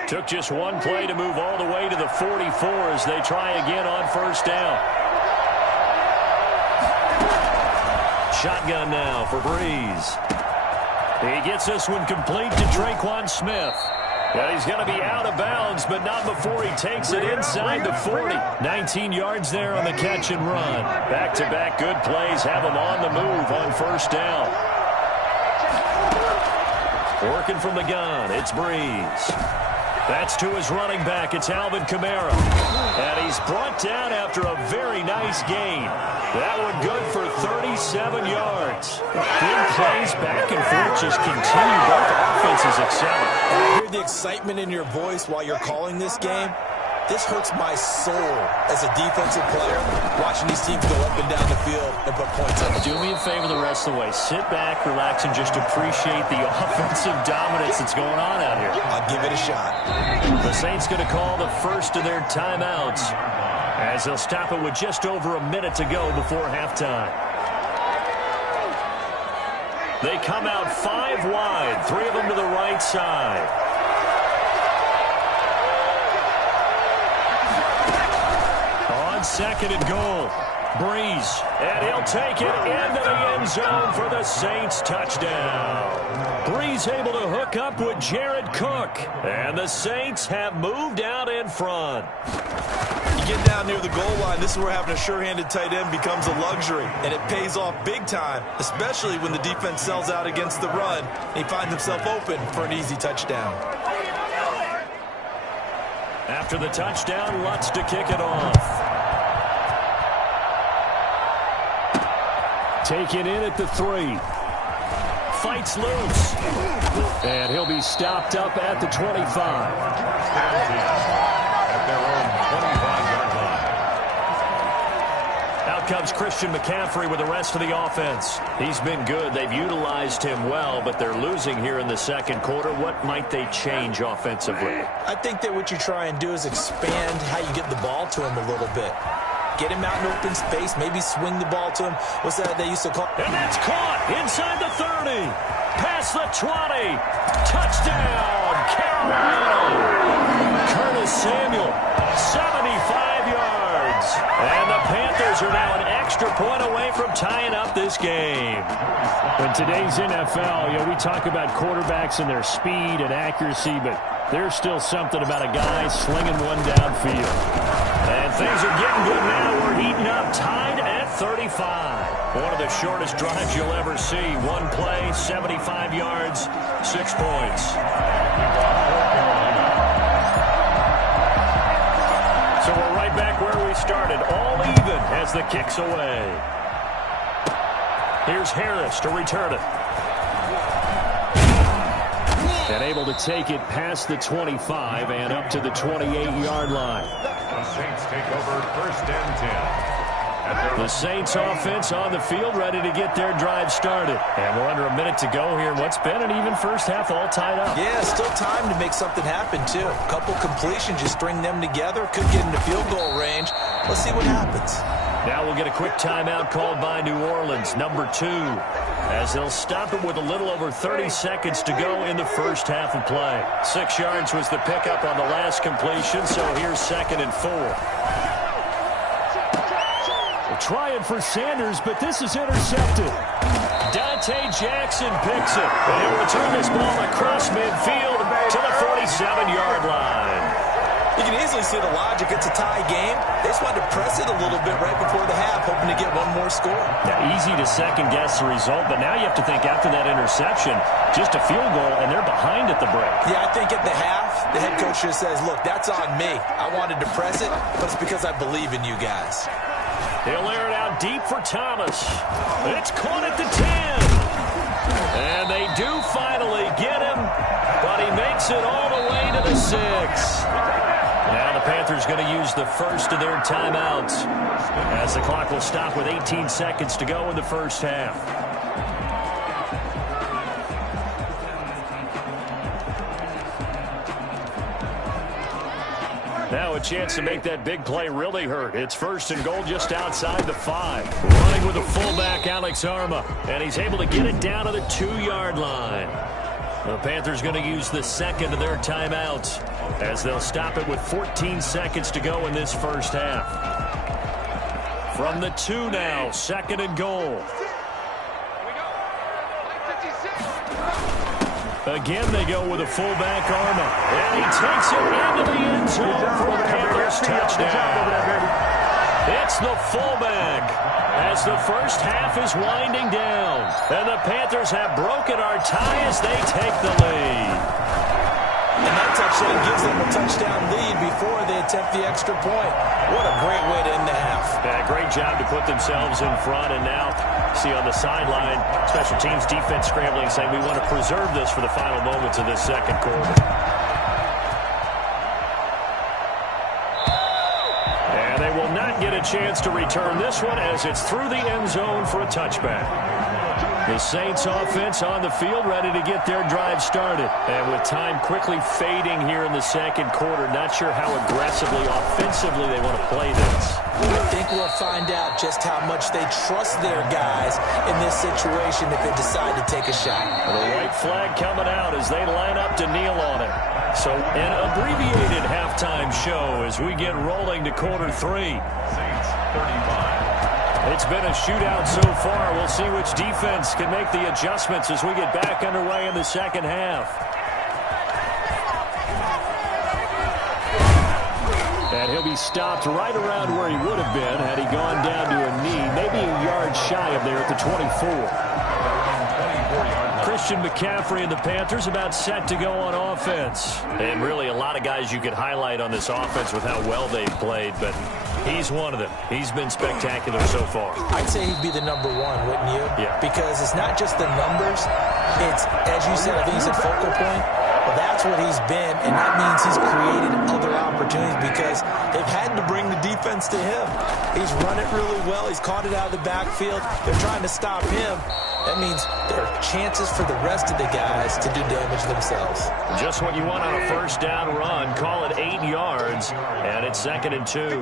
Took just one play to move all the way to the 44 as they try again on first down. Shotgun now for Breeze. He gets this one complete to Traquan Smith. And he's going to be out of bounds, but not before he takes it inside the 40. 19 yards there on the catch and run. Back-to-back good plays have him on the move on first down. Working from the gun, it's Breeze. That's to his running back. It's Alvin Kamara. And he's brought down after a very nice gain. That one good for 37 yards. Good plays back and forth just continue. Both offenses excelling. I hear the excitement in your voice while you're calling this game. This hurts my soul as a defensive player, watching these teams go up and down the field and put points up. Do me a favor the rest of the way. Sit back, relax, and just appreciate the offensive dominance that's going on out here. I'll give it a shot. The Saints going to call the first of their timeouts as they'll stop it with just over a minute to go before halftime. They come out 5 wide, 3 of them to the right side. Second and goal. Breeze. And he'll take it into the end zone for the Saints touchdown. Breeze able to hook up with Jared Cook. And the Saints have moved out in front. You get down near the goal line, this is where having a sure-handed tight end becomes a luxury. And it pays off big time, especially when the defense sells out against the run. And he finds himself open for an easy touchdown. After the touchdown, Lutz to kick it off. Taken in at the 3. Fights loose. And he'll be stopped up at the 25. At their own 25-yard line. Out comes Christian McCaffrey with the rest of the offense. He's been good. They've utilized him well, but they're losing here in the second quarter. What might they change offensively? I think that what you try and do is expand how you get the ball to him a little bit. Get him out in open space, maybe swing the ball to him. What's that they used to call? And that's caught inside the 30. Past the 20. Touchdown, Carolina. Curtis Samuel, 75 yards. And the Panthers are now an extra point away from tying up this game. In today's NFL, we talk about quarterbacks and their speed and accuracy, but there's still something about a guy slinging one downfield. And things are getting good now. We're heating up, tied at 35. One of the shortest drives you'll ever see. One play, 75 yards, 6 points. So we're right back where we started, all even as the kick's away. Here's Harris to return it. And able to take it past the 25 and up to the 28-yard line. The Saints take over first and 10. The Saints offense on the field ready to get their drive started. And we're under a minute to go here in what's been an even first half all tied up. Yeah, still time to make something happen, too. A couple completions, just string them together. Could get into field goal range. Let's see what happens. Now we'll get a quick timeout called by New Orleans, number 2. As they'll stop it with a little over 30 seconds to go in the first half of play. 6 yards was the pickup on the last completion, so here's 2nd and 4. They're trying for Sanders, but this is intercepted. Dante Jackson picks it. And he'll return this ball across midfield to the 47-yard line. You can easily see the logic. It's a tie game. They just wanted to press it a little bit right before the half, hoping to get one more score. Yeah, easy to second-guess the result, but now you have to think after that interception, just a field goal, and they're behind at the break. Yeah, I think at the half, the head coach just says, look, that's on me. I wanted to press it, but it's because I believe in you guys. He'll air it out deep for Thomas. It's caught at the 10. And they do finally get him, but he makes it all the way to the 6. Now the Panthers going to use the first of their timeouts as the clock will stop with 18 seconds to go in the first half. Now a chance to make that big play really hurt. It's 1st and goal just outside the 5. Running with the fullback, Alex Arma. And he's able to get it down to the 2-yard line. The Panthers going to use the second of their timeouts as they'll stop it with 14 seconds to go in this first half. From the 2 now, 2nd and goal. Again, they go with a fullback, Arma. And he takes it into the end zone for a Panthers touchdown. It's the fullback as the first half is winding down. And the Panthers have broken our tie as they take the lead. And that touchdown gives them a touchdown lead before they attempt the extra point. What a great way to end the half. Yeah, great job to put themselves in front. And now, see on the sideline, special teams defense scrambling, saying we want to preserve this for the final moments of this second quarter. And they will not get a chance to return this one as it's through the end zone for a touchback. The Saints offense on the field ready to get their drive started. And with time quickly fading here in the second quarter, not sure how aggressively, offensively they want to play this. I think we'll find out just how much they trust their guys in this situation if they decide to take a shot. The white flag coming out as they line up to kneel on it. So an abbreviated halftime show as we get rolling to quarter 3. Saints 35. It's been a shootout so far. We'll see which defense can make the adjustments as we get back underway in the second half. And he'll be stopped right around where he would have been had he gone down to a knee, maybe a yard shy of there at the 24. Christian McCaffrey and the Panthers about set to go on offense. And really a lot of guys you could highlight on this offense with how well they've played, but he's one of them. He's been spectacular so far. I'd say he'd be the number 1, wouldn't you? Yeah. Because it's not just the numbers. It's, as you said, I think you said focal point. Well, that's what he's been, and that means he's created other opportunities because they've had to bring the defense to him. He's run it really well. He's caught it out of the backfield. They're trying to stop him. That means there are chances for the rest of the guys to do damage themselves. Just what you want on a first down run. Call it 8 yards, and it's 2nd and 2. 2nd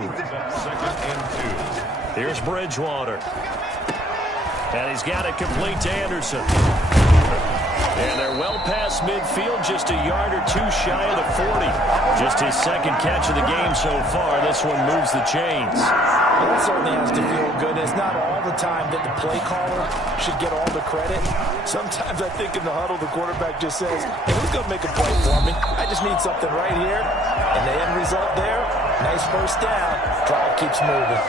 and 2. Here's Bridgewater. And he's got it complete to Anderson. And they're well past midfield, just a yard or 2 shy of the 40. Just his second catch of the game so far. This one moves the chains. Well, that certainly has to feel good. It's not all the time that the play caller should get all the credit. Sometimes I think in the huddle, the quarterback just says, hey, who's going to make a play for me? I just need something right here. And the end result there, nice first down. Drive keeps moving.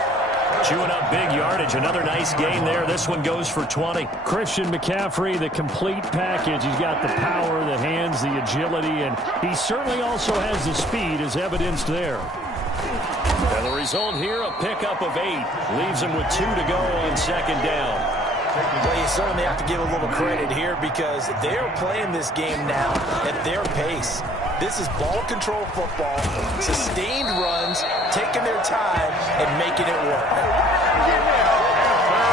Chewing up big yardage. Another nice gain there. This one goes for 20. Christian McCaffrey, the complete package. He's got the power, the hands, the agility, and he certainly also has the speed as evidenced there. And the result here, a pickup of 8. Leaves him with 2 to go on 2nd down. Well, you certainly have to give a little credit here because they're playing this game now at their pace. This is ball control football, sustained runs, taking their time, and making it work.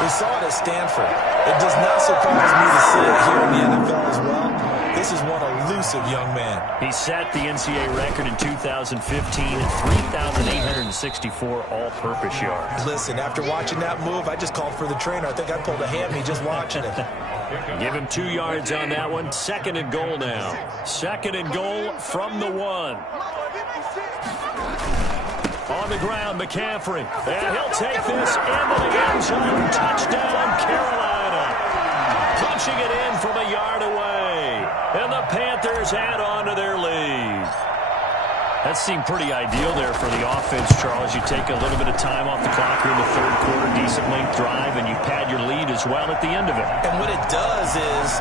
We saw it at Stanford. It does not surprise me to see it here in the NFL as well. This is one elusive young man. He set the NCAA record in 2015 at 3,864 all-purpose yards. Listen, after watching that move, I just called for the trainer. I think I pulled a hammy just watching it. Give him 2 yards on that one. 2nd and goal now. 2nd and goal from the 1. On the ground, McCaffrey. And he'll take this into the end zone. Touchdown, Carolina. Punching it in from a yard away. And the Panthers add on to their lead. That seemed pretty ideal there for the offense, Charles. You take a little bit of time off the clock here in the third quarter, decent length drive, and you pad your lead as well at the end of it. And what it does is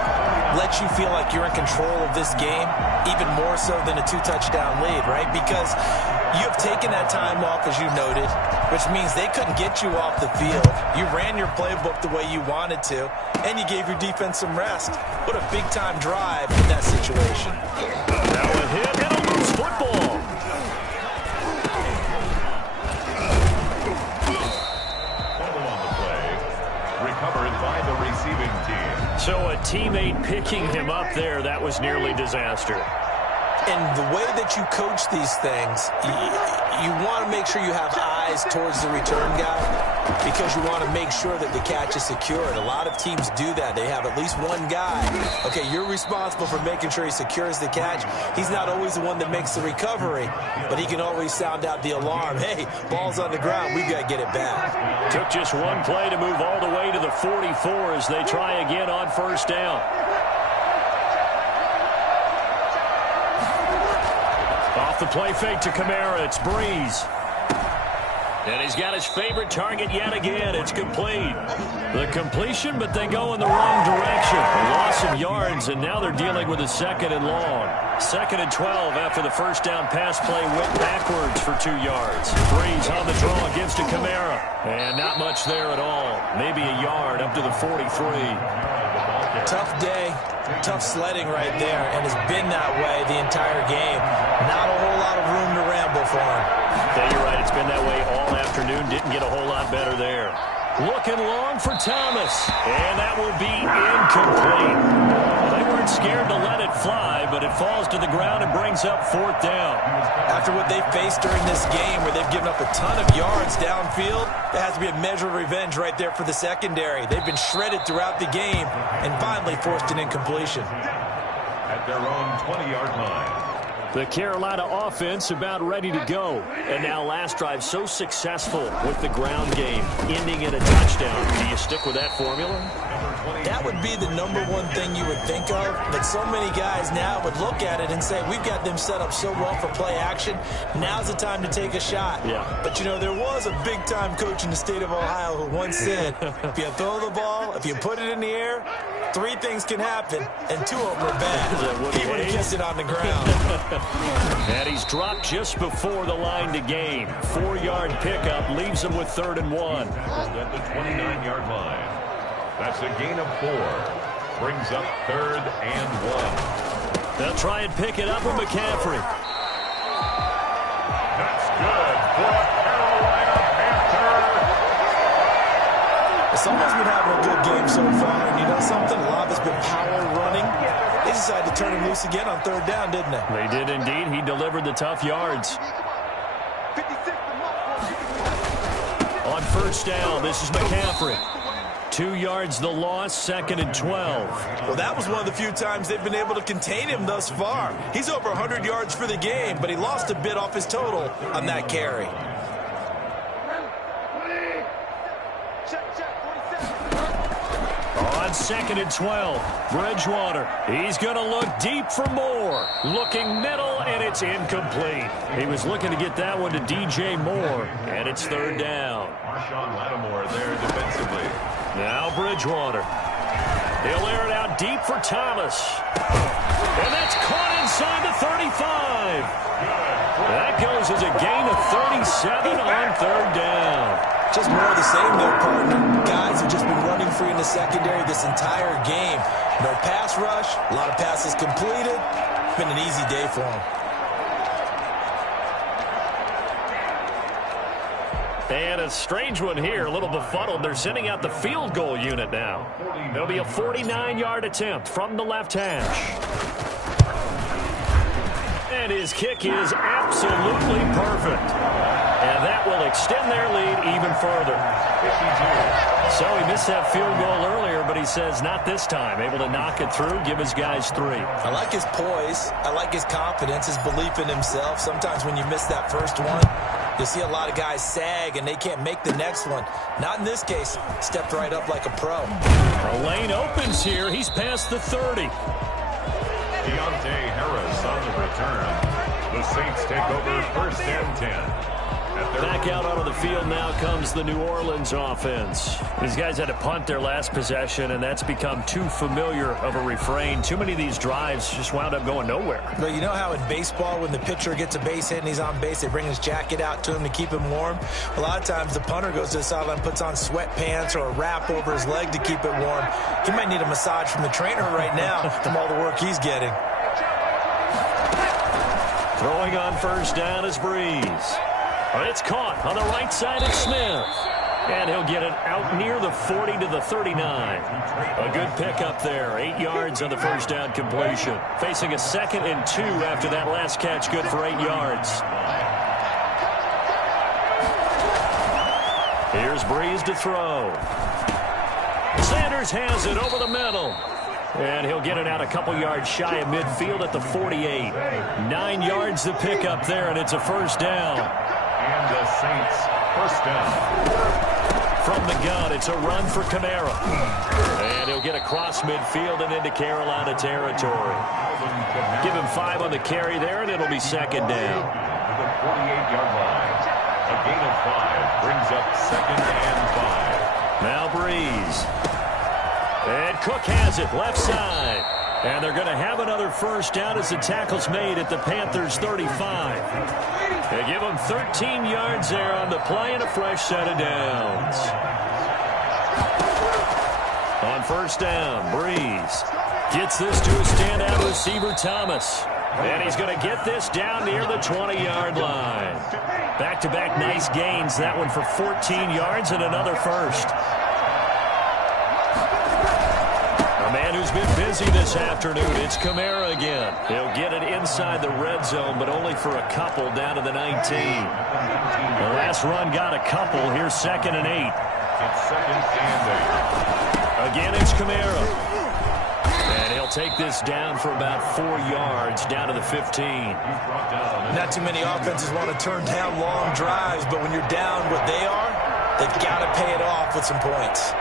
let you feel like you're in control of this game, even more so than a 2-touchdown lead, right? Because you have taken that time off, as you noted, which means they couldn't get you off the field. You ran your playbook the way you wanted to, and you gave your defense some rest. What a big-time drive in that situation. Now a hit and a loose football. By the receiving team. So a teammate picking him up there, that was nearly disaster. And the way that you coach these things, you want to make sure you have eyes towards the return guy because you want to make sure that the catch is secured. A lot of teams do that. They have at least one guy. Okay, you're responsible for making sure he secures the catch. He's not always the one that makes the recovery, but he can always sound out the alarm. Hey, ball's on the ground. We've got to get it back. Took just one play to move all the way to the 44 as they try again on first down. Off the play fake to Kamara, it's Breeze. And he's got his favorite target yet again. It's complete. The completion, but they go in the wrong direction. They lost some yards, and now they're dealing with a 2nd and long. 2nd and 12 after the first down pass play went backwards for 2 yards. Breeze on the draw, gives to Kamara. And not much there at all. Maybe a yard up to the 43. Tough day, tough sledding right there, and it's been that way the entire game. Not a whole lot of room to ramble for him. Yeah, you're right. It's been that way all afternoon. Didn't get a whole lot better there. Looking long for Thomas, and that will be incomplete. They weren't scared to let it fly, but it falls to the ground and brings up 4th down. After what they faced during this game where they've given up a ton of yards downfield, there has to be a measure of revenge right there for the secondary. They've been shredded throughout the game and finally forced an incompletion. At their own 20-yard line. The Carolina offense about ready to go. And now last drive so successful with the ground game, ending in a touchdown. Do you stick with that formula? That would be the number one thing you would think of, but so many guys now would look at it and say, we've got them set up so well for play action, now's the time to take a shot. Yeah. But, you know, there was a big-time coach in the state of Ohio who once said, if you throw the ball, if you put it in the air, 3 things can happen, and 2 of them are bad. He would have kissed it on the ground. And he's dropped just before the line to gain. 4-yard pickup leaves him with 3rd and 1. At the 29-yard line. That's a gain of 4. Brings up 3rd and 1. They'll try and pick it up with McCaffrey. That's good for a Carolina Panther. Someone's been having a good game so far, and you know something? A lot has been power running. They decided to turn him loose again on 3rd down, didn't they? They did indeed. He delivered the tough yards. On first down, this is McCaffrey. 2 yards the loss, 2nd and 12. Well, that was one of the few times they've been able to contain him thus far. He's over 100 yards for the game, but he lost a bit off his total on that carry. On 2nd and 12, Bridgewater. He's going to look deep for more. Looking middle, and it's incomplete. He was looking to get that one to DJ Moore, and it's 3rd down. Marshawn Lattimore there defensively. Now Bridgewater. He'll air it out deep for Thomas. And that's caught inside the 35. That goes as a gain of 37 on 3rd down. Just more of the same there, partner. Guys have just been running free in the secondary this entire game. No pass rush, a lot of passes completed. It's been an easy day for them. And a strange one here, a little befuddled. They're sending out the field goal unit now. There'll be a 49-yard attempt from the left hash. And his kick is absolutely perfect. And that will extend their lead even further. 52. So he missed that field goal earlier, but he says not this time. Able to knock it through, give his guys 3. I like his poise. I like his confidence, his belief in himself. Sometimes when you miss that first one, you'll see a lot of guys sag and they can't make the next one. Not in this case. Stepped right up like a pro. The lane opens here. He's past the 30. Deontay Harris on the return. The Saints take over 1st and 10. Back out onto the field now comes the New Orleans offense. These guys had to punt their last possession, and that's become too familiar of a refrain. Too many of these drives just wound up going nowhere. But you know how in baseball, when the pitcher gets a base hit and he's on base, they bring his jacket out to him to keep him warm? A lot of times the punter goes to the sideline, puts on sweatpants or a wrap over his leg to keep it warm. He might need a massage from the trainer right now from all the work he's getting. Throwing on 1st down is Breeze. It's caught on the right side of Smith. And he'll get it out near the 40 to the 39. A good pickup there. 8 yards on the 1st down completion. Facing a 2nd and 2 after that last catch. Good for 8 yards. Here's Breeze to throw. Sanders has it over the middle. And he'll get it out a couple yards shy of midfield at the 48. 9 yards to pick up there, and it's a 1st down. And the Saints 1st down. From the gun, it's a run for Kamara. And he'll get across midfield and into Carolina territory. Give him 5 on the carry there, and it'll be 2nd down. To the 48-yard line. A gain of 5 brings up 2nd and 5. Now Breeze. And Cook has it left side. And they're going to have another 1st down as the tackle's made at the Panthers' 35. They give them 13 yards there on the play and a fresh set of downs. On 1st down, Breeze gets this to a standout receiver, Thomas. And he's going to get this down near the 20-yard line. Back-to-back nice gains. That one for 14 yards and another 1st. A man who's been busy this afternoon, it's Kamara again. He'll get it inside the red zone, but only for a couple down to the 19. The last run got a couple. Here's 2nd and 8. It's 2nd and 8. Again, it's Kamara. And he'll take this down for about 4 yards down to the 15. Not too many offenses want to turn down long drives, but when you're down what they are, they've got to pay it off with some points.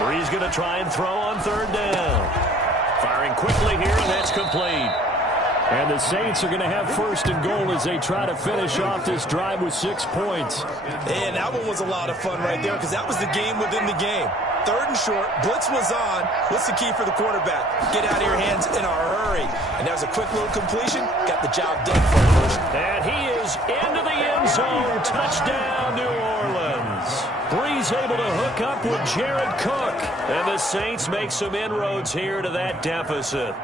Breeze going to try and throw on 3rd down. Firing quickly here, and that's complete. And the Saints are going to have 1st and goal as they try to finish off this drive with 6 points. And that one was a lot of fun right there because that was the game within the game. 3rd and short, blitz was on. What's the key for the quarterback? Get out of your hands in a hurry. And that was a quick little completion. Got the job done for him. And he is into the end zone. Touchdown, New Orleans. Breeze able to hook up with Jared Cook. And the Saints make some inroads here to that deficit.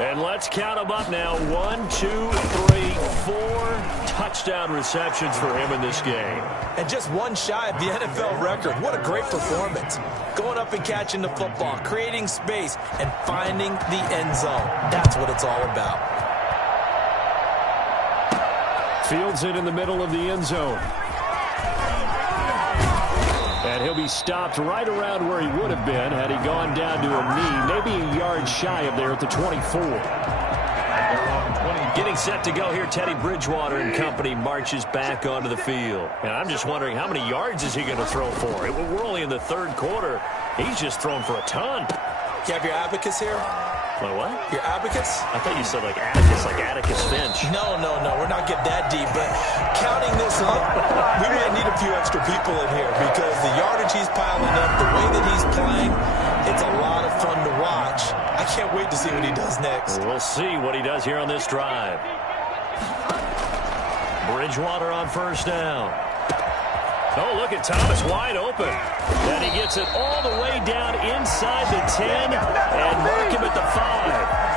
And let's count them up now. 1, 2, 3, 4 touchdown receptions for him in this game. And just one shy of the NFL record. What a great performance. Going up and catching the football, creating space, and finding the end zone. That's what it's all about. Fields it in the middle of the end zone. And he'll be stopped right around where he would have been had he gone down to a knee, maybe a yard shy of there at the 24. Getting set to go here, Teddy Bridgewater and company marches back onto the field. And I'm just wondering, how many yards is he going to throw for? We're only in the 3rd quarter. He's just thrown for a ton. You have your abacus here? My what? Your abacus? I thought you said like Atticus, like Atticus Finch. No. We're not getting that deep. But counting this up, we might need a few extra people in here because the yardage he's piling up, the way that he's playing, it's a lot of fun to watch. I can't wait to see what he does next. We'll see what he does here on this drive. Bridgewater on 1st down. Oh, look at Thomas wide open. And he gets it all the way down inside the 10 and mark him at the 5.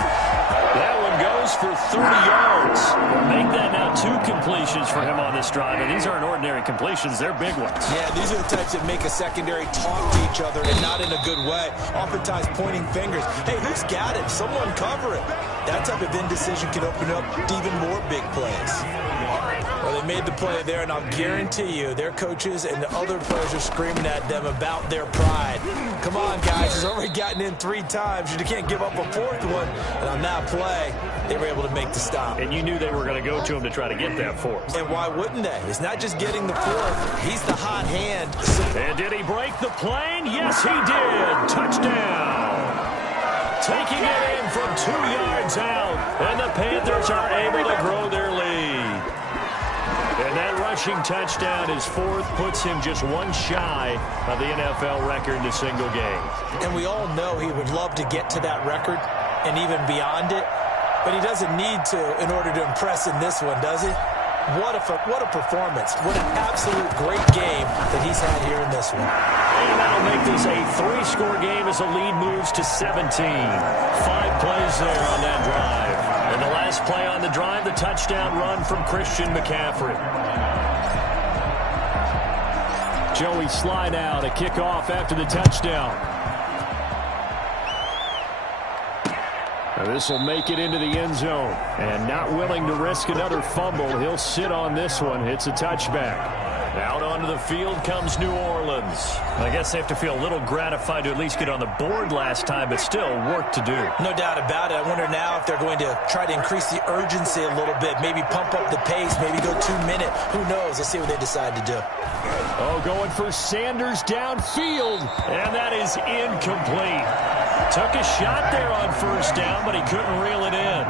That one goes for 30 yards. Make that now 2 completions for him on this drive. And these aren't ordinary completions. They're big ones. Yeah, these are the types that make a secondary talk to each other and not in a good way. Oftentimes pointing fingers. Hey, who's got it? Someone cover it. That type of indecision can open up even more big plays. Well, they made the play there, and I'll guarantee you their coaches and the other players are screaming at them about their pride. Come on, guys. He's already gotten in 3 times. You can't give up a 4th one. And on that play, they were able to make the stop. And you knew they were going to go to him to try to get that 4th. And why wouldn't they? It's not just getting the 4th. He's the hot hand. And did he break the plane? Yes, he did. Touchdown. taking it in from 2 yards out. And the Panthers are able to grow their lead. And that rushing touchdown, his fourth, puts him just one shy of the NFL record in a single game. And we all know he would love to get to that record and even beyond it. But he doesn't need to in order to impress in this one, does he? What a performance. What an absolute great game that he's had here in this one. And that'll make this a 3-score game as the lead moves to 17. 5 plays there on that drive. And the last play on the drive, the touchdown run from Christian McCaffrey. Joey slide out, a kickoff after the touchdown. This will make it into the end zone. And not willing to risk another fumble, he'll sit on this one. It's a touchback. Out onto the field comes New Orleans. I guess they have to feel a little gratified to at least get on the board last time, but still work to do. No doubt about it. I wonder now if they're going to try to increase the urgency a little bit, maybe pump up the pace, maybe go 2-minute. Who knows? Let's see what they decide to do. Oh, going for Sanders downfield, and that is incomplete. Took a shot there on first down, but he couldn't reel it in.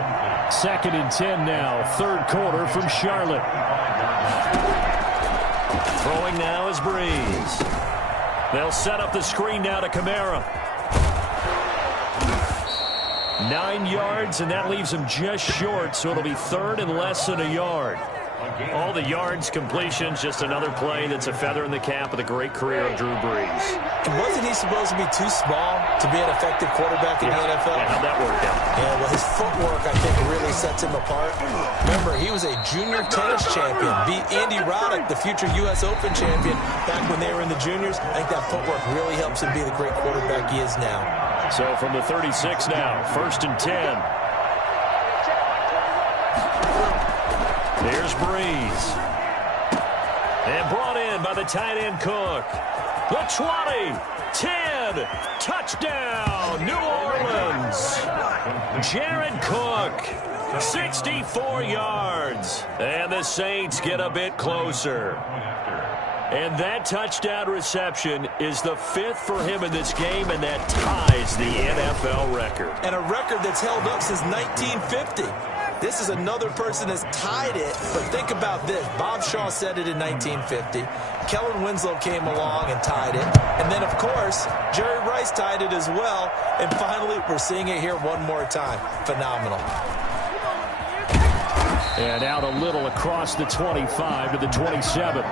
2nd and 10 now, 3rd quarter from Charlotte. Throwing now is Breeze. They'll set up the screen now to Kamara. 9 yards, and that leaves him just short, so it'll be 3rd and less than a yard. All the yards, completions, just another play that's a feather in the cap of the great career of Drew Brees. And wasn't he supposed to be too small to be an effective quarterback in the NFL? Yeah, how'd that work out? Yeah, well, his footwork, I think, really sets him apart. Remember, he was a junior tennis champion, beat Andy Roddick, the future U.S. Open champion, back when they were in the juniors. I think that footwork really helps him be the great quarterback he is now. So from the 36 now, 1st and 10. Here's Breeze. And brought in by the tight end Cook. The 20, 10, touchdown, New Orleans. Jared Cook, 64 yards. And the Saints get a bit closer. And that touchdown reception is the 5th for him in this game, and that ties the NFL record. And a record that's held up since 1950. This is another person that's tied it, but think about this. Bob Shaw said it in 1950. Kellen Winslow came along and tied it. And then, of course, Jerry Rice tied it as well. And finally, we're seeing it here one more time. Phenomenal. And out a little across the 25 to the 27. The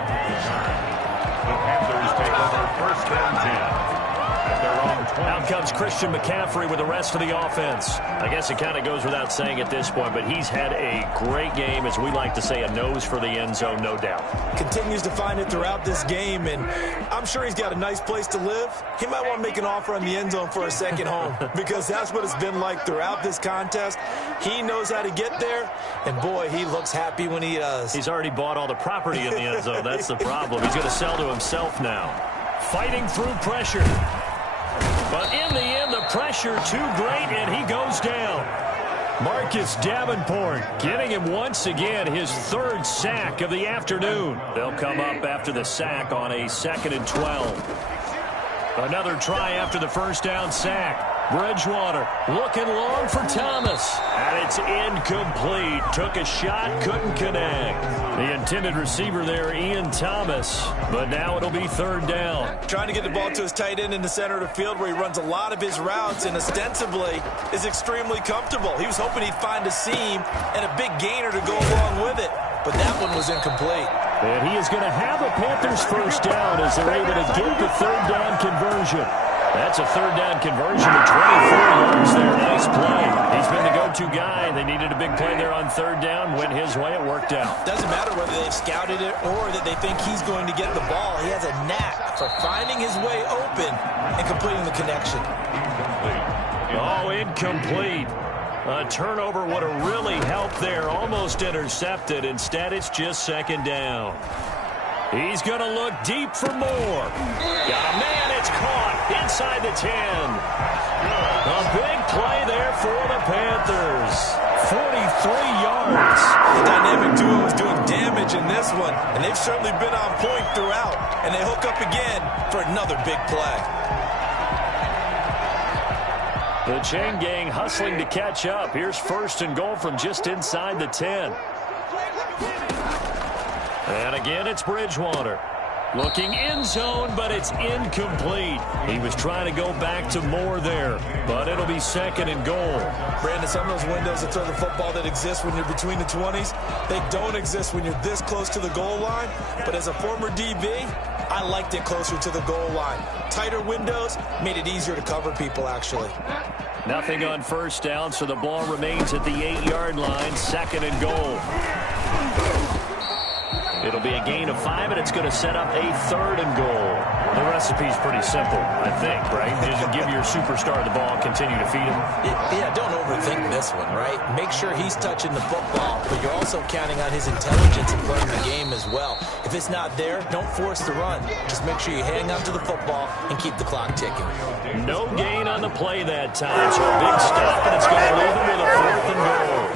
Panthers take over 1st and 10. Out comes Christian McCaffrey with the rest of the offense. I guess it kind of goes without saying at this point, but he's had a great game, as we like to say, a nose for the end zone, no doubt. Continues to find it throughout this game, and I'm sure he's got a nice place to live. He might want to make an offer on the end zone for a second home, because that's what it's been like throughout this contest. He knows how to get there, and boy, he looks happy when he does. He's already bought all the property in the end zone. That's the problem. He's going to sell to himself now. Fighting through pressure. But in the end, the pressure too great, and he goes down. Marcus Davenport getting him once again, his 3rd sack of the afternoon. They'll come up after the sack on a 2nd and 12. Another try after the first down sack. Bridgewater looking long for Thomas. And it's incomplete. Took a shot, couldn't connect. The intended receiver there, Ian Thomas. But now it'll be 3rd down. Trying to get the ball to his tight end in the center of the field where he runs a lot of his routes and ostensibly is extremely comfortable. He was hoping he'd find a seam and a big gainer to go along with it. But that one was incomplete. And he is going to have a Panthers 1st down as they're able to get the 3rd down conversion. That's a 3rd down conversion of 24 yards there. Nice play. He's been the go-to guy. They needed a big play there on 3rd down. Went his way. It worked out. Doesn't matter whether they've scouted it or that they think he's going to get the ball. He has a knack for finding his way open and completing the connection. Oh, incomplete. A turnover would have really helped there. Almost intercepted. Instead, it's just 2nd down. He's going to look deep for more. Got a man. It's caught inside the 10. A big play there for the Panthers. 43 yards. The dynamic duo is doing damage in this one, and they've certainly been on point throughout. And they hook up again for another big play. The chain gang hustling to catch up. Here's 1st and goal from just inside the 10. And again, it's Bridgewater. Looking end zone, but it's incomplete. He was trying to go back to Moore there, but it'll be 2nd and goal. Brandon, some of those windows to throw the football that exist when you're between the 20s, they don't exist when you're this close to the goal line. But as a former DB, I liked it closer to the goal line. Tighter windows made it easier to cover people, actually. Nothing on 1st down, so the ball remains at the 8-yard line, 2nd and goal. It'll be a gain of 5, and it's going to set up a 3rd and goal. The recipe's pretty simple, I think, right? Just give your superstar the ball, continue to feed him. Yeah, don't overthink this one, right? Make sure he's touching the football, but you're also counting on his intelligence in playing the game as well. If it's not there, don't force the run. Just make sure you hang on to the football and keep the clock ticking. No gain on the play that time, so a big stop, and it's going to leave him with a 4th and goal.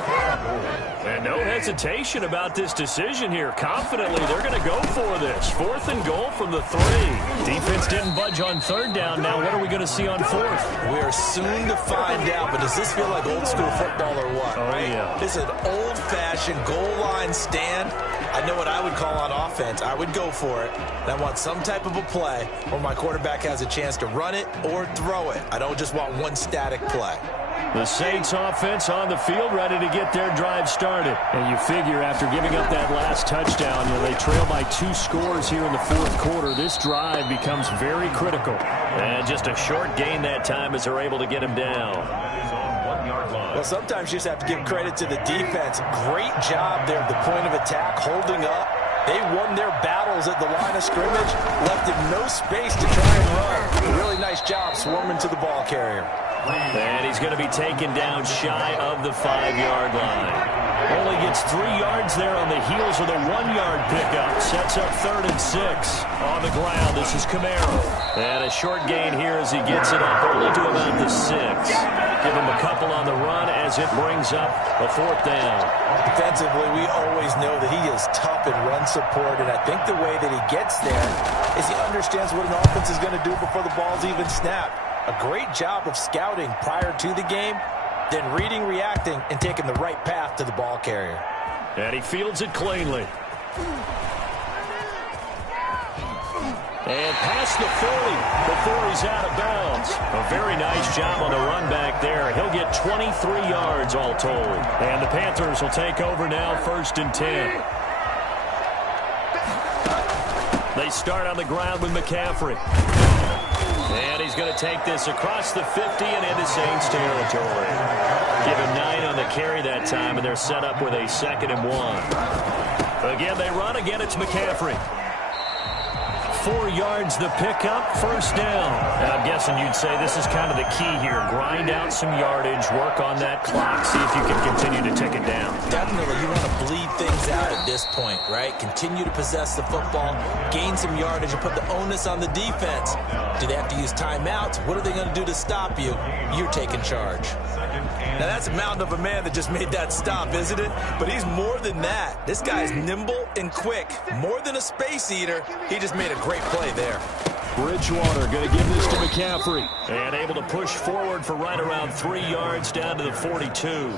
And no hesitation about this decision here. Confidently, they're going to go for this. 4th and goal from the 3. Defense didn't budge on 3rd down. Now what are we going to see on 4th? We are soon to find out, but does this feel like old school football or what? Oh, yeah. This is an old-fashioned goal line stand. I know what I would call on offense. I would go for it. And I want some type of a play where my quarterback has a chance to run it or throw it. I don't just want one static play. The Saints offense on the field, ready to get their drive started. And you figure after giving up that last touchdown, they trail by 2 scores here in the 4th quarter. This drive becomes very critical. And just a short gain that time as they're able to get him down. Well, sometimes you just have to give credit to the defense. Great job there at the point of attack, holding up. They won their battles at the line of scrimmage, left him no space to try and run. Really nice job swarming to the ball carrier. And he's going to be taken down shy of the 5-yard line. Only gets 3 yards there on the heels of the 1-yard pickup. Sets up 3rd and 6. On the ground, this is Camaro. And a short gain here as he gets it up only to about the 6. Give him a couple on the run as it brings up a 4th down. Defensively, we always know that he is tough in run support, and I think the way that he gets there is he understands what an offense is going to do before the ball's even snapped. A great job of scouting prior to the game, then reading, reacting, and taking the right path to the ball carrier. And he fields it cleanly. And past the 40 before he's out of bounds. A very nice job on the run back there. He'll get 23 yards all told. And the Panthers will take over now, 1st and 10. They start on the ground with McCaffrey. And he's going to take this across the 50 and into Saints territory. Give him 9 on the carry that time, and they're set up with a 2nd and 1. Again, they run. Again, it's McCaffrey. 4 yards the pickup, 1st down. And I'm guessing you'd say this is kind of the key here. Grind out some yardage, work on that clock, see if you can continue to tick it down. Definitely, you want to bleed things out at this point, right? Continue to possess the football, gain some yardage, and put the onus on the defense. Do they have to use timeouts? What are they going to do to stop you? You're taking charge. Now, that's a mountain of a man that just made that stop, isn't it? But he's more than that. This guy is nimble and quick. More than a space eater, he just made a great play there. Bridgewater going to give this to McCaffrey. And able to push forward for right around 3 yards down to the 42.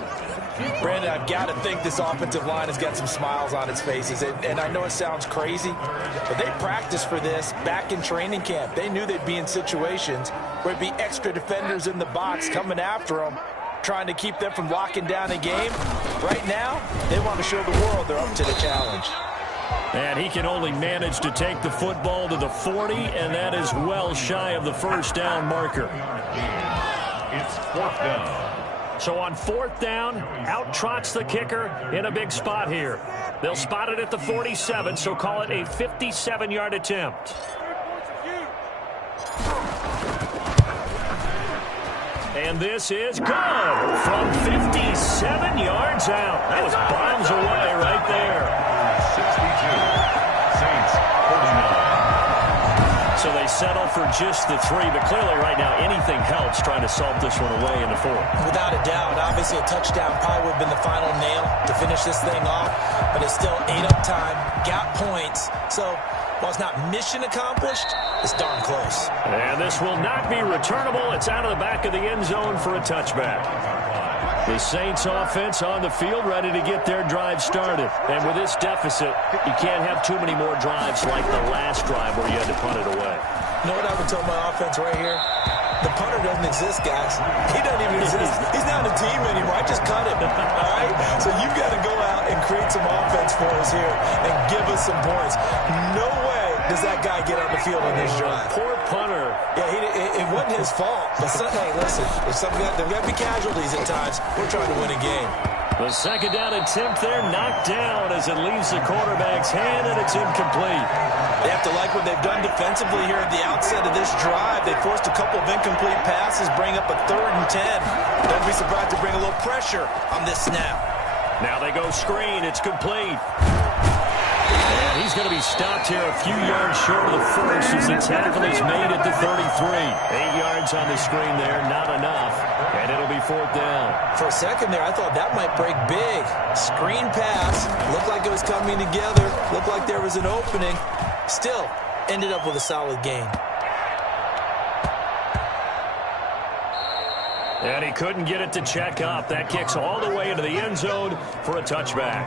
Brandon, I've got to think this offensive line has got some smiles on its faces. And I know it sounds crazy, but they practiced for this back in training camp. They knew they'd be in situations where it'd be extra defenders in the box coming after them, trying to keep them from locking down a game. Right now, they want to show the world they're up to the challenge. And he can only manage to take the football to the 40, and that is well shy of the 1st down marker. It's 4th down. So on 4th down, out trots the kicker in a big spot here. They'll spot it at the 47, so call it a 57-yard attempt. And this is good from 57 yards out. That was bombs away right there. 62. Saints 49. So they settle for just the 3, but clearly right now anything helps trying to salt this one away in the 4th. Without a doubt, obviously a touchdown probably would have been the final nail to finish this thing off, but it's still 8 up time, got points. So while it's not mission accomplished, it's darn close. And this will not be returnable. It's out of the back of the end zone for a touchback. The Saints offense on the field ready to get their drive started. And with this deficit, you can't have too many more drives like the last drive where you had to punt it away. You know what I would tell my offense right here? The punter doesn't exist, guys. He doesn't even exist. He's not on the team anymore. I just cut him, all right? So you've got to go out and create some offense for us here and give us some points. No way does that guy get on the field on this drive. Poor punter. Yeah, it wasn't his fault. But hey, listen, there's got to be casualties at times. We're trying to win a game. The second down attempt there knocked down as it leaves the quarterback's hand, and it's incomplete. They have to like what they've done defensively here at the outset of this drive. They forced a couple of incomplete passes, bring up a 3rd and 10. Don't be surprised to bring a little pressure on this snap. Now they go screen. It's complete. And he's going to be stopped here a few yards short of the first as the tackle is made at the 33. 8 yards on the screen there, not enough. And it'll be 4th down. For a second there, I thought that might break big. Screen pass. Looked like it was coming together. Looked like there was an opening. Still, ended up with a solid gain. And he couldn't get it to check up. That kicks all the way into the end zone for a touchback.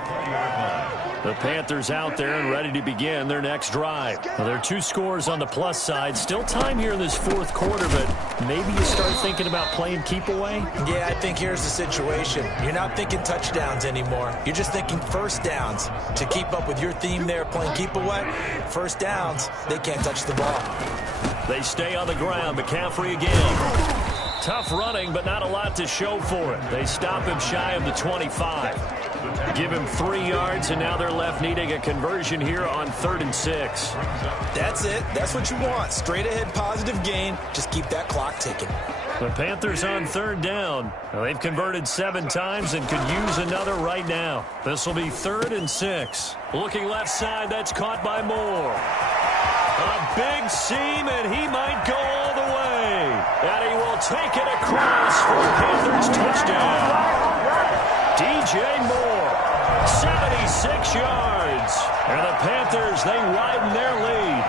The Panthers out there and ready to begin their next drive. Well, there are 2 scores on the plus side. Still time here in this 4th quarter, but maybe you start thinking about playing keep away? Yeah, I think here's the situation. You're not thinking touchdowns anymore. You're just thinking first downs. To keep up with your theme there, playing keep away, first downs, they can't touch the ball. They stay on the ground. McCaffrey again. Tough running, but not a lot to show for it. They stop him shy of the 25. Give him 3 yards, and now they're left needing a conversion here on 3rd and 6. That's it. That's what you want. Straight ahead positive gain. Just keep that clock ticking. The Panthers on 3rd down. Well, they've converted 7 times and could use another right now. This will be 3rd and 6. Looking left side, that's caught by Moore. A big seam, and he might go all the way. And he will take it across for the Panthers touchdown. DJ Moore, 76 yards. And the Panthers, they widen their lead.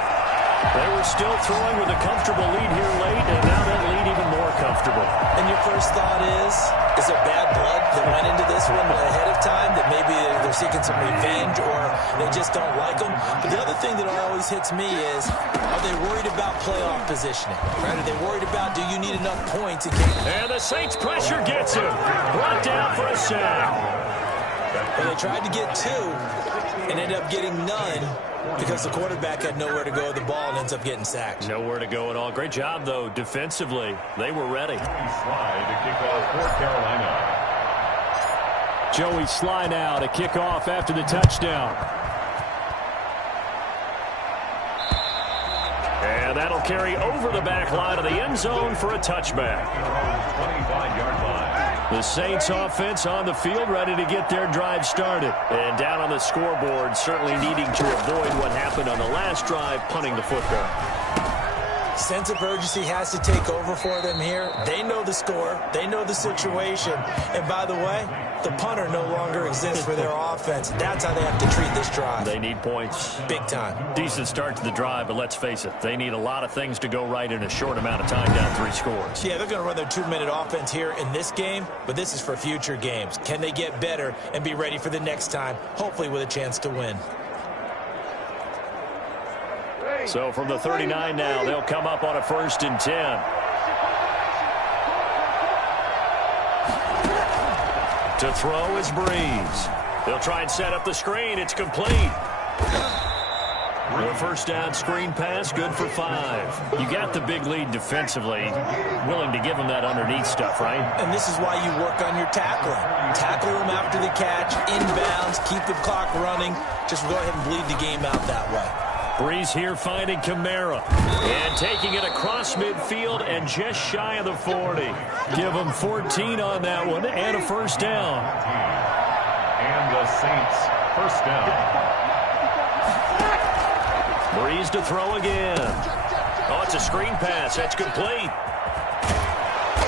They were still throwing with a comfortable lead here late, and now that lead even more comfortable. And your first thought is there bad blood that went into this one ahead of time, that maybe they're seeking some revenge or they just don't like them? But the other thing that always hits me is, are they worried about playoff positioning? Right? Are they worried about, do you need enough points? And the Saints pressure gets him. Brought down for a sack. Well, they tried to get 2 and ended up getting none, because the quarterback had nowhere to go with the ball and ends up getting sacked. Nowhere to go at all. Great job, though, defensively. They were ready. Slide to kick off for Carolina. Joey Slye now to kick off after the touchdown. And that'll carry over the back line of the end zone for a touchback. 25-yard line. The Saints offense on the field ready to get their drive started. And down on the scoreboard, certainly needing to avoid what happened on the last drive, punting the football. Sense of urgency has to take over for them here. They know the score. They know the situation. And by the way, the punter no longer exists for their offense. That's how they have to treat this drive. They need points. Big time. Decent start to the drive, but let's face it, they need a lot of things to go right in a short amount of time, down 3 scores. Yeah, they're going to run their 2-minute offense here in this game, but this is for future games. Can they get better and be ready for the next time, hopefully with a chance to win? So from the 39 now, they'll come up on a 1st and 10. To throw is Breeze. They'll try and set up the screen. It's complete. The first down screen pass, good for 5. You got the big lead defensively. Willing to give them that underneath stuff, right? And this is why you work on your tackling. Tackle them after the catch, inbounds, keep the clock running. Just go ahead and bleed the game out that way. Breeze here finding Kamara. And taking it across midfield and just shy of the 40. Give them 14 on that one and a first down. And the Saints, first down. Breeze to throw again. Oh, it's a screen pass. That's complete.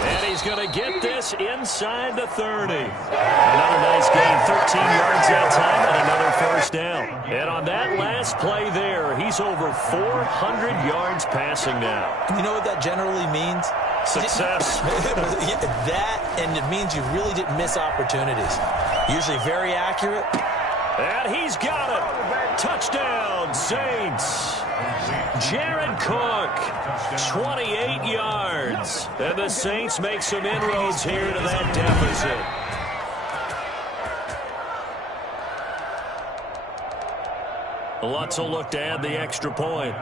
And he's going to get this inside the 30. Another nice gain, 13 yards that time, and another first down. And on that last play there, he's over 400 yards passing now. You know what that generally means? Success. That, and it means you really didn't miss opportunities. Usually very accurate. And he's got it. Touchdown, Saints. Jared Cook, 28 yards. And the Saints make some inroads here to that deficit. Lutz will look to add the extra point.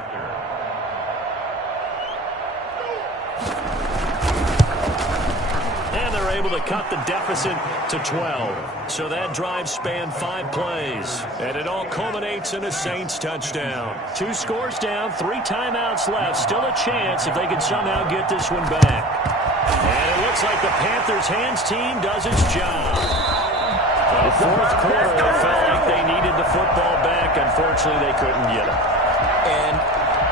And they're able to cut the deficit to 12. So that drive spanned 5 plays. And it all culminates in a Saints touchdown. 2 scores down, 3 timeouts left. Still a chance if they can somehow get this one back. And it looks like the Panthers' hands team does its job. The fourth quarter, they felt like they needed the football back. Unfortunately, they couldn't get it. And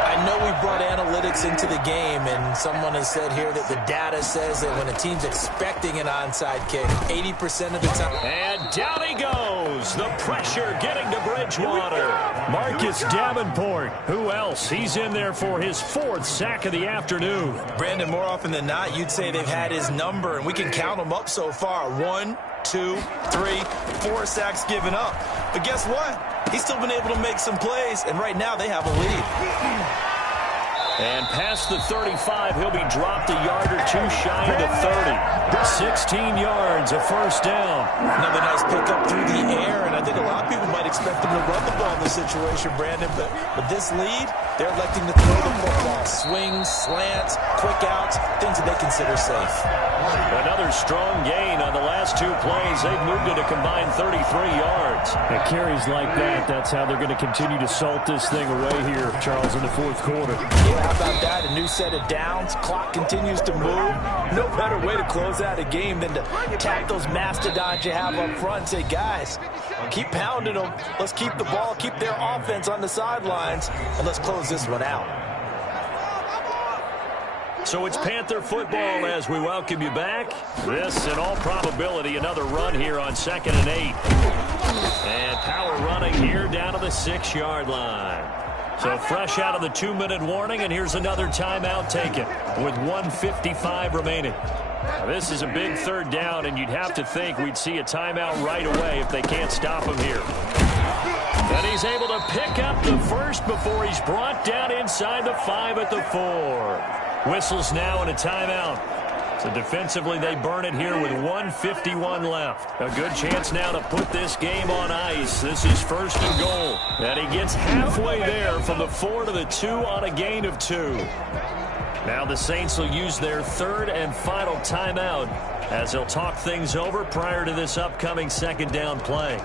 I know we brought analytics into the game, and someone has said here that the data says that when a team's expecting an onside kick, 80% of the time. And down he goes. The pressure getting to Bridgewater. Marcus Davenport. Who else? He's in there for his 4th sack of the afternoon. Brandon, more often than not, you'd say they've had his number, and we can count them up so far. 1, 2, 3, 4 sacks given up. But guess what? He's still been able to make some plays, and right now they have a lead. And past the 35, he'll be dropped a yard or 2 shy of the 30. 16 yards, a first down. Another nice pickup through the air, and I think a lot of people might expect them to run the ball in this situation, Brandon, but with this lead, they're electing to throw the football. Swings, slants, quick outs, things that they consider safe. Another strong gain on the last 2 plays. They've moved it a combined 33 yards. And carries like that, that's how they're going to continue to salt this thing away here, Charles, in the 4th quarter. Yeah, how about that? A new set of downs. Clock continues to move. No better way to close out a game than to tap those mastodons you have up front and say, guys, keep pounding them. Let's keep the ball, keep their offense on the sidelines, and let's close this one out. So it's Panther football as we welcome you back. This, in all probability, another run here on 2nd and 8. And power running here down to the 6-yard line. So fresh out of the 2-minute warning, and here's another timeout taken with 1:55 remaining. Now, this is a big 3rd down, and you'd have to think we'd see a timeout right away if they can't stop him here. And he's able to pick up the first before he's brought down inside the 5 at the 4. Whistles now and a timeout. So defensively, they burn it here with 1:51 left. A good chance now to put this game on ice. This is 1st and goal. And he gets halfway there from the 4 to the 2 on a gain of 2. Now the Saints will use their 3rd and final timeout as they'll talk things over prior to this upcoming 2nd down play.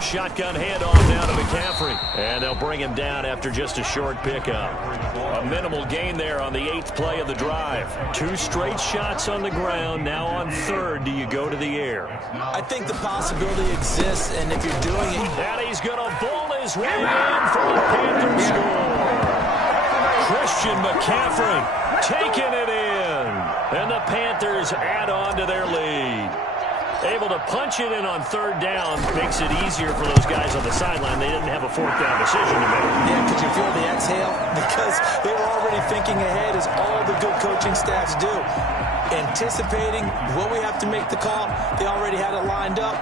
Shotgun handoff now to McCaffrey. And they'll bring him down after just a short pickup. A minimal gain there on the 8th play of the drive. 2 straight shots on the ground. Now on 3rd, do you go to the air? I think the possibility exists, and if you're doing it... And he's going to bowl his way in for a Panther score. Christian McCaffrey taking it in. And the Panthers add on to their lead. Able to punch it in on 3rd down. Makes it easier for those guys on the sideline. They didn't have a 4th down decision to make. Yeah, could you feel the exhale? Because they were already thinking ahead, as all the good coaching staffs do. Anticipating, will we have to make the call? They already had it lined up.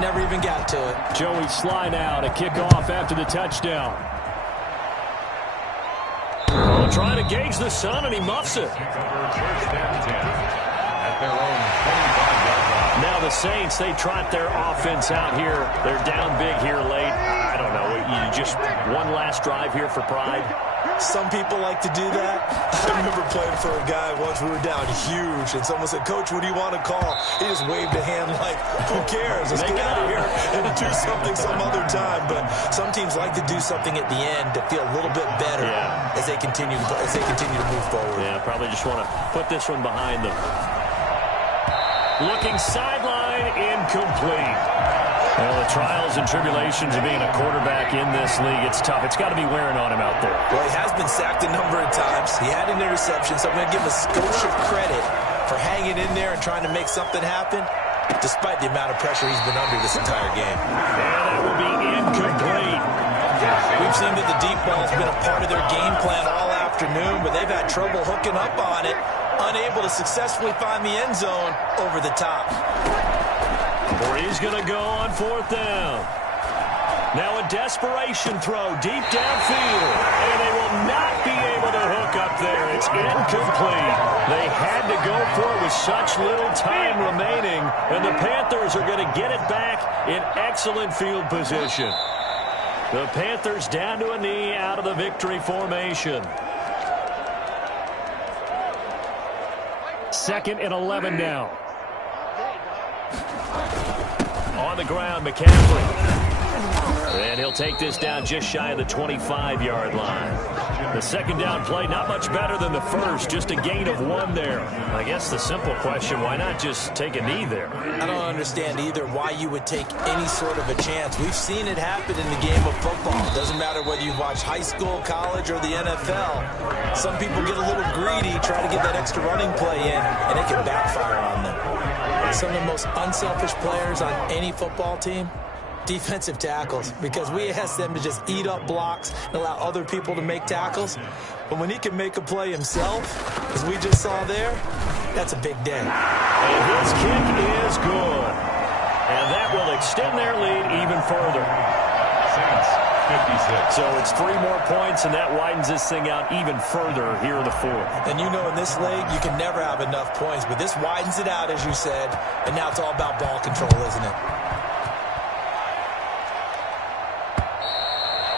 Never even got to it. Joey slide out, a kickoff after the touchdown. Trying to gauge the sun, and he muffs it. At their own 25-yard line. Now the Saints, they trot their offense out here. They're down big here late. I don't know. You just one last drive here for pride. Some people like to do that. I remember playing for a guy once. We were down huge, and someone said, "Coach, what do you want to call?" He just waved a hand like, "Who cares? Let's get out of here and do something some other time." But some teams like to do something at the end to feel a little bit better as they continue to move forward. Yeah, probably just want to put this one behind them. Looking sideline, incomplete. Well, the trials and tribulations of being a quarterback in this league, it's tough. It's got to be wearing on him out there. Well, he has been sacked a number of times. He had an interception, so I'm going to give him a skosh of credit for hanging in there and trying to make something happen, despite the amount of pressure he's been under this entire game. And that will be incomplete. We've seen that the deep ball has been a part of their game plan all afternoon, but they've had trouble hooking up on it, unable to successfully find the end zone over the top. Or he's going to go on 4th down. Now a desperation throw deep downfield. And they will not be able to hook up there. It's incomplete. They had to go for it with such little time remaining. And the Panthers are going to get it back in excellent field position. The Panthers down to a knee out of the victory formation. 2nd and 11 now. On the ground, McCaffrey. And he'll take this down just shy of the 25-yard line. The second down play, not much better than the first, just a gain of 1 there. I guess the simple question, why not just take a knee there? I don't understand either why you would take any sort of a chance. We've seen it happen in the game of football. It doesn't matter whether you've watched high school, college, or the NFL. Some people get a little greedy, try to get that extra running play in, and it can backfire on them. Some of the most unselfish players on any football team, defensive tackles, because we ask them to just eat up blocks and allow other people to make tackles. But when he can make a play himself, as we just saw there, that's a big day. And his kick is good. And that will extend their lead even further. Saints, 56. So it's 3 more points, and that widens this thing out even further here in the 4th. And you know in this league, you can never have enough points, but this widens it out, as you said, and now it's all about ball control, isn't it?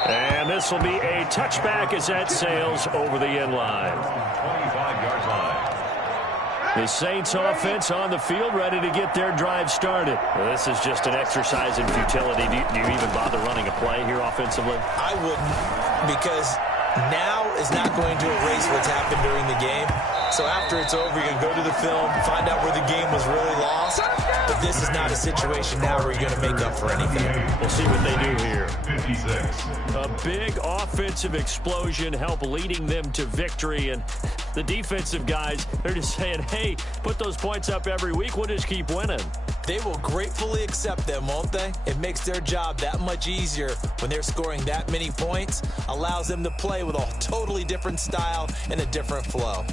And this will be a touchback as that sails over the end line. 25-yard line. The Saints offense on the field, ready to get their drive started. Well, this is just an exercise in futility. Do you even bother running a play here offensively? I wouldn't, because now is not going to erase what's happened during the game. So after it's over, you're going to go to the film, find out where the game was really lost. But this is not a situation now where you're going to make up for anything. We'll see what they do here. 56. A big offensive explosion help leading them to victory. And the defensive guys, they're just saying, hey, put those points up every week. We'll just keep winning. They will gratefully accept them, won't they? It makes their job that much easier when they're scoring that many points. Allows them to play with a totally different style and a different flow.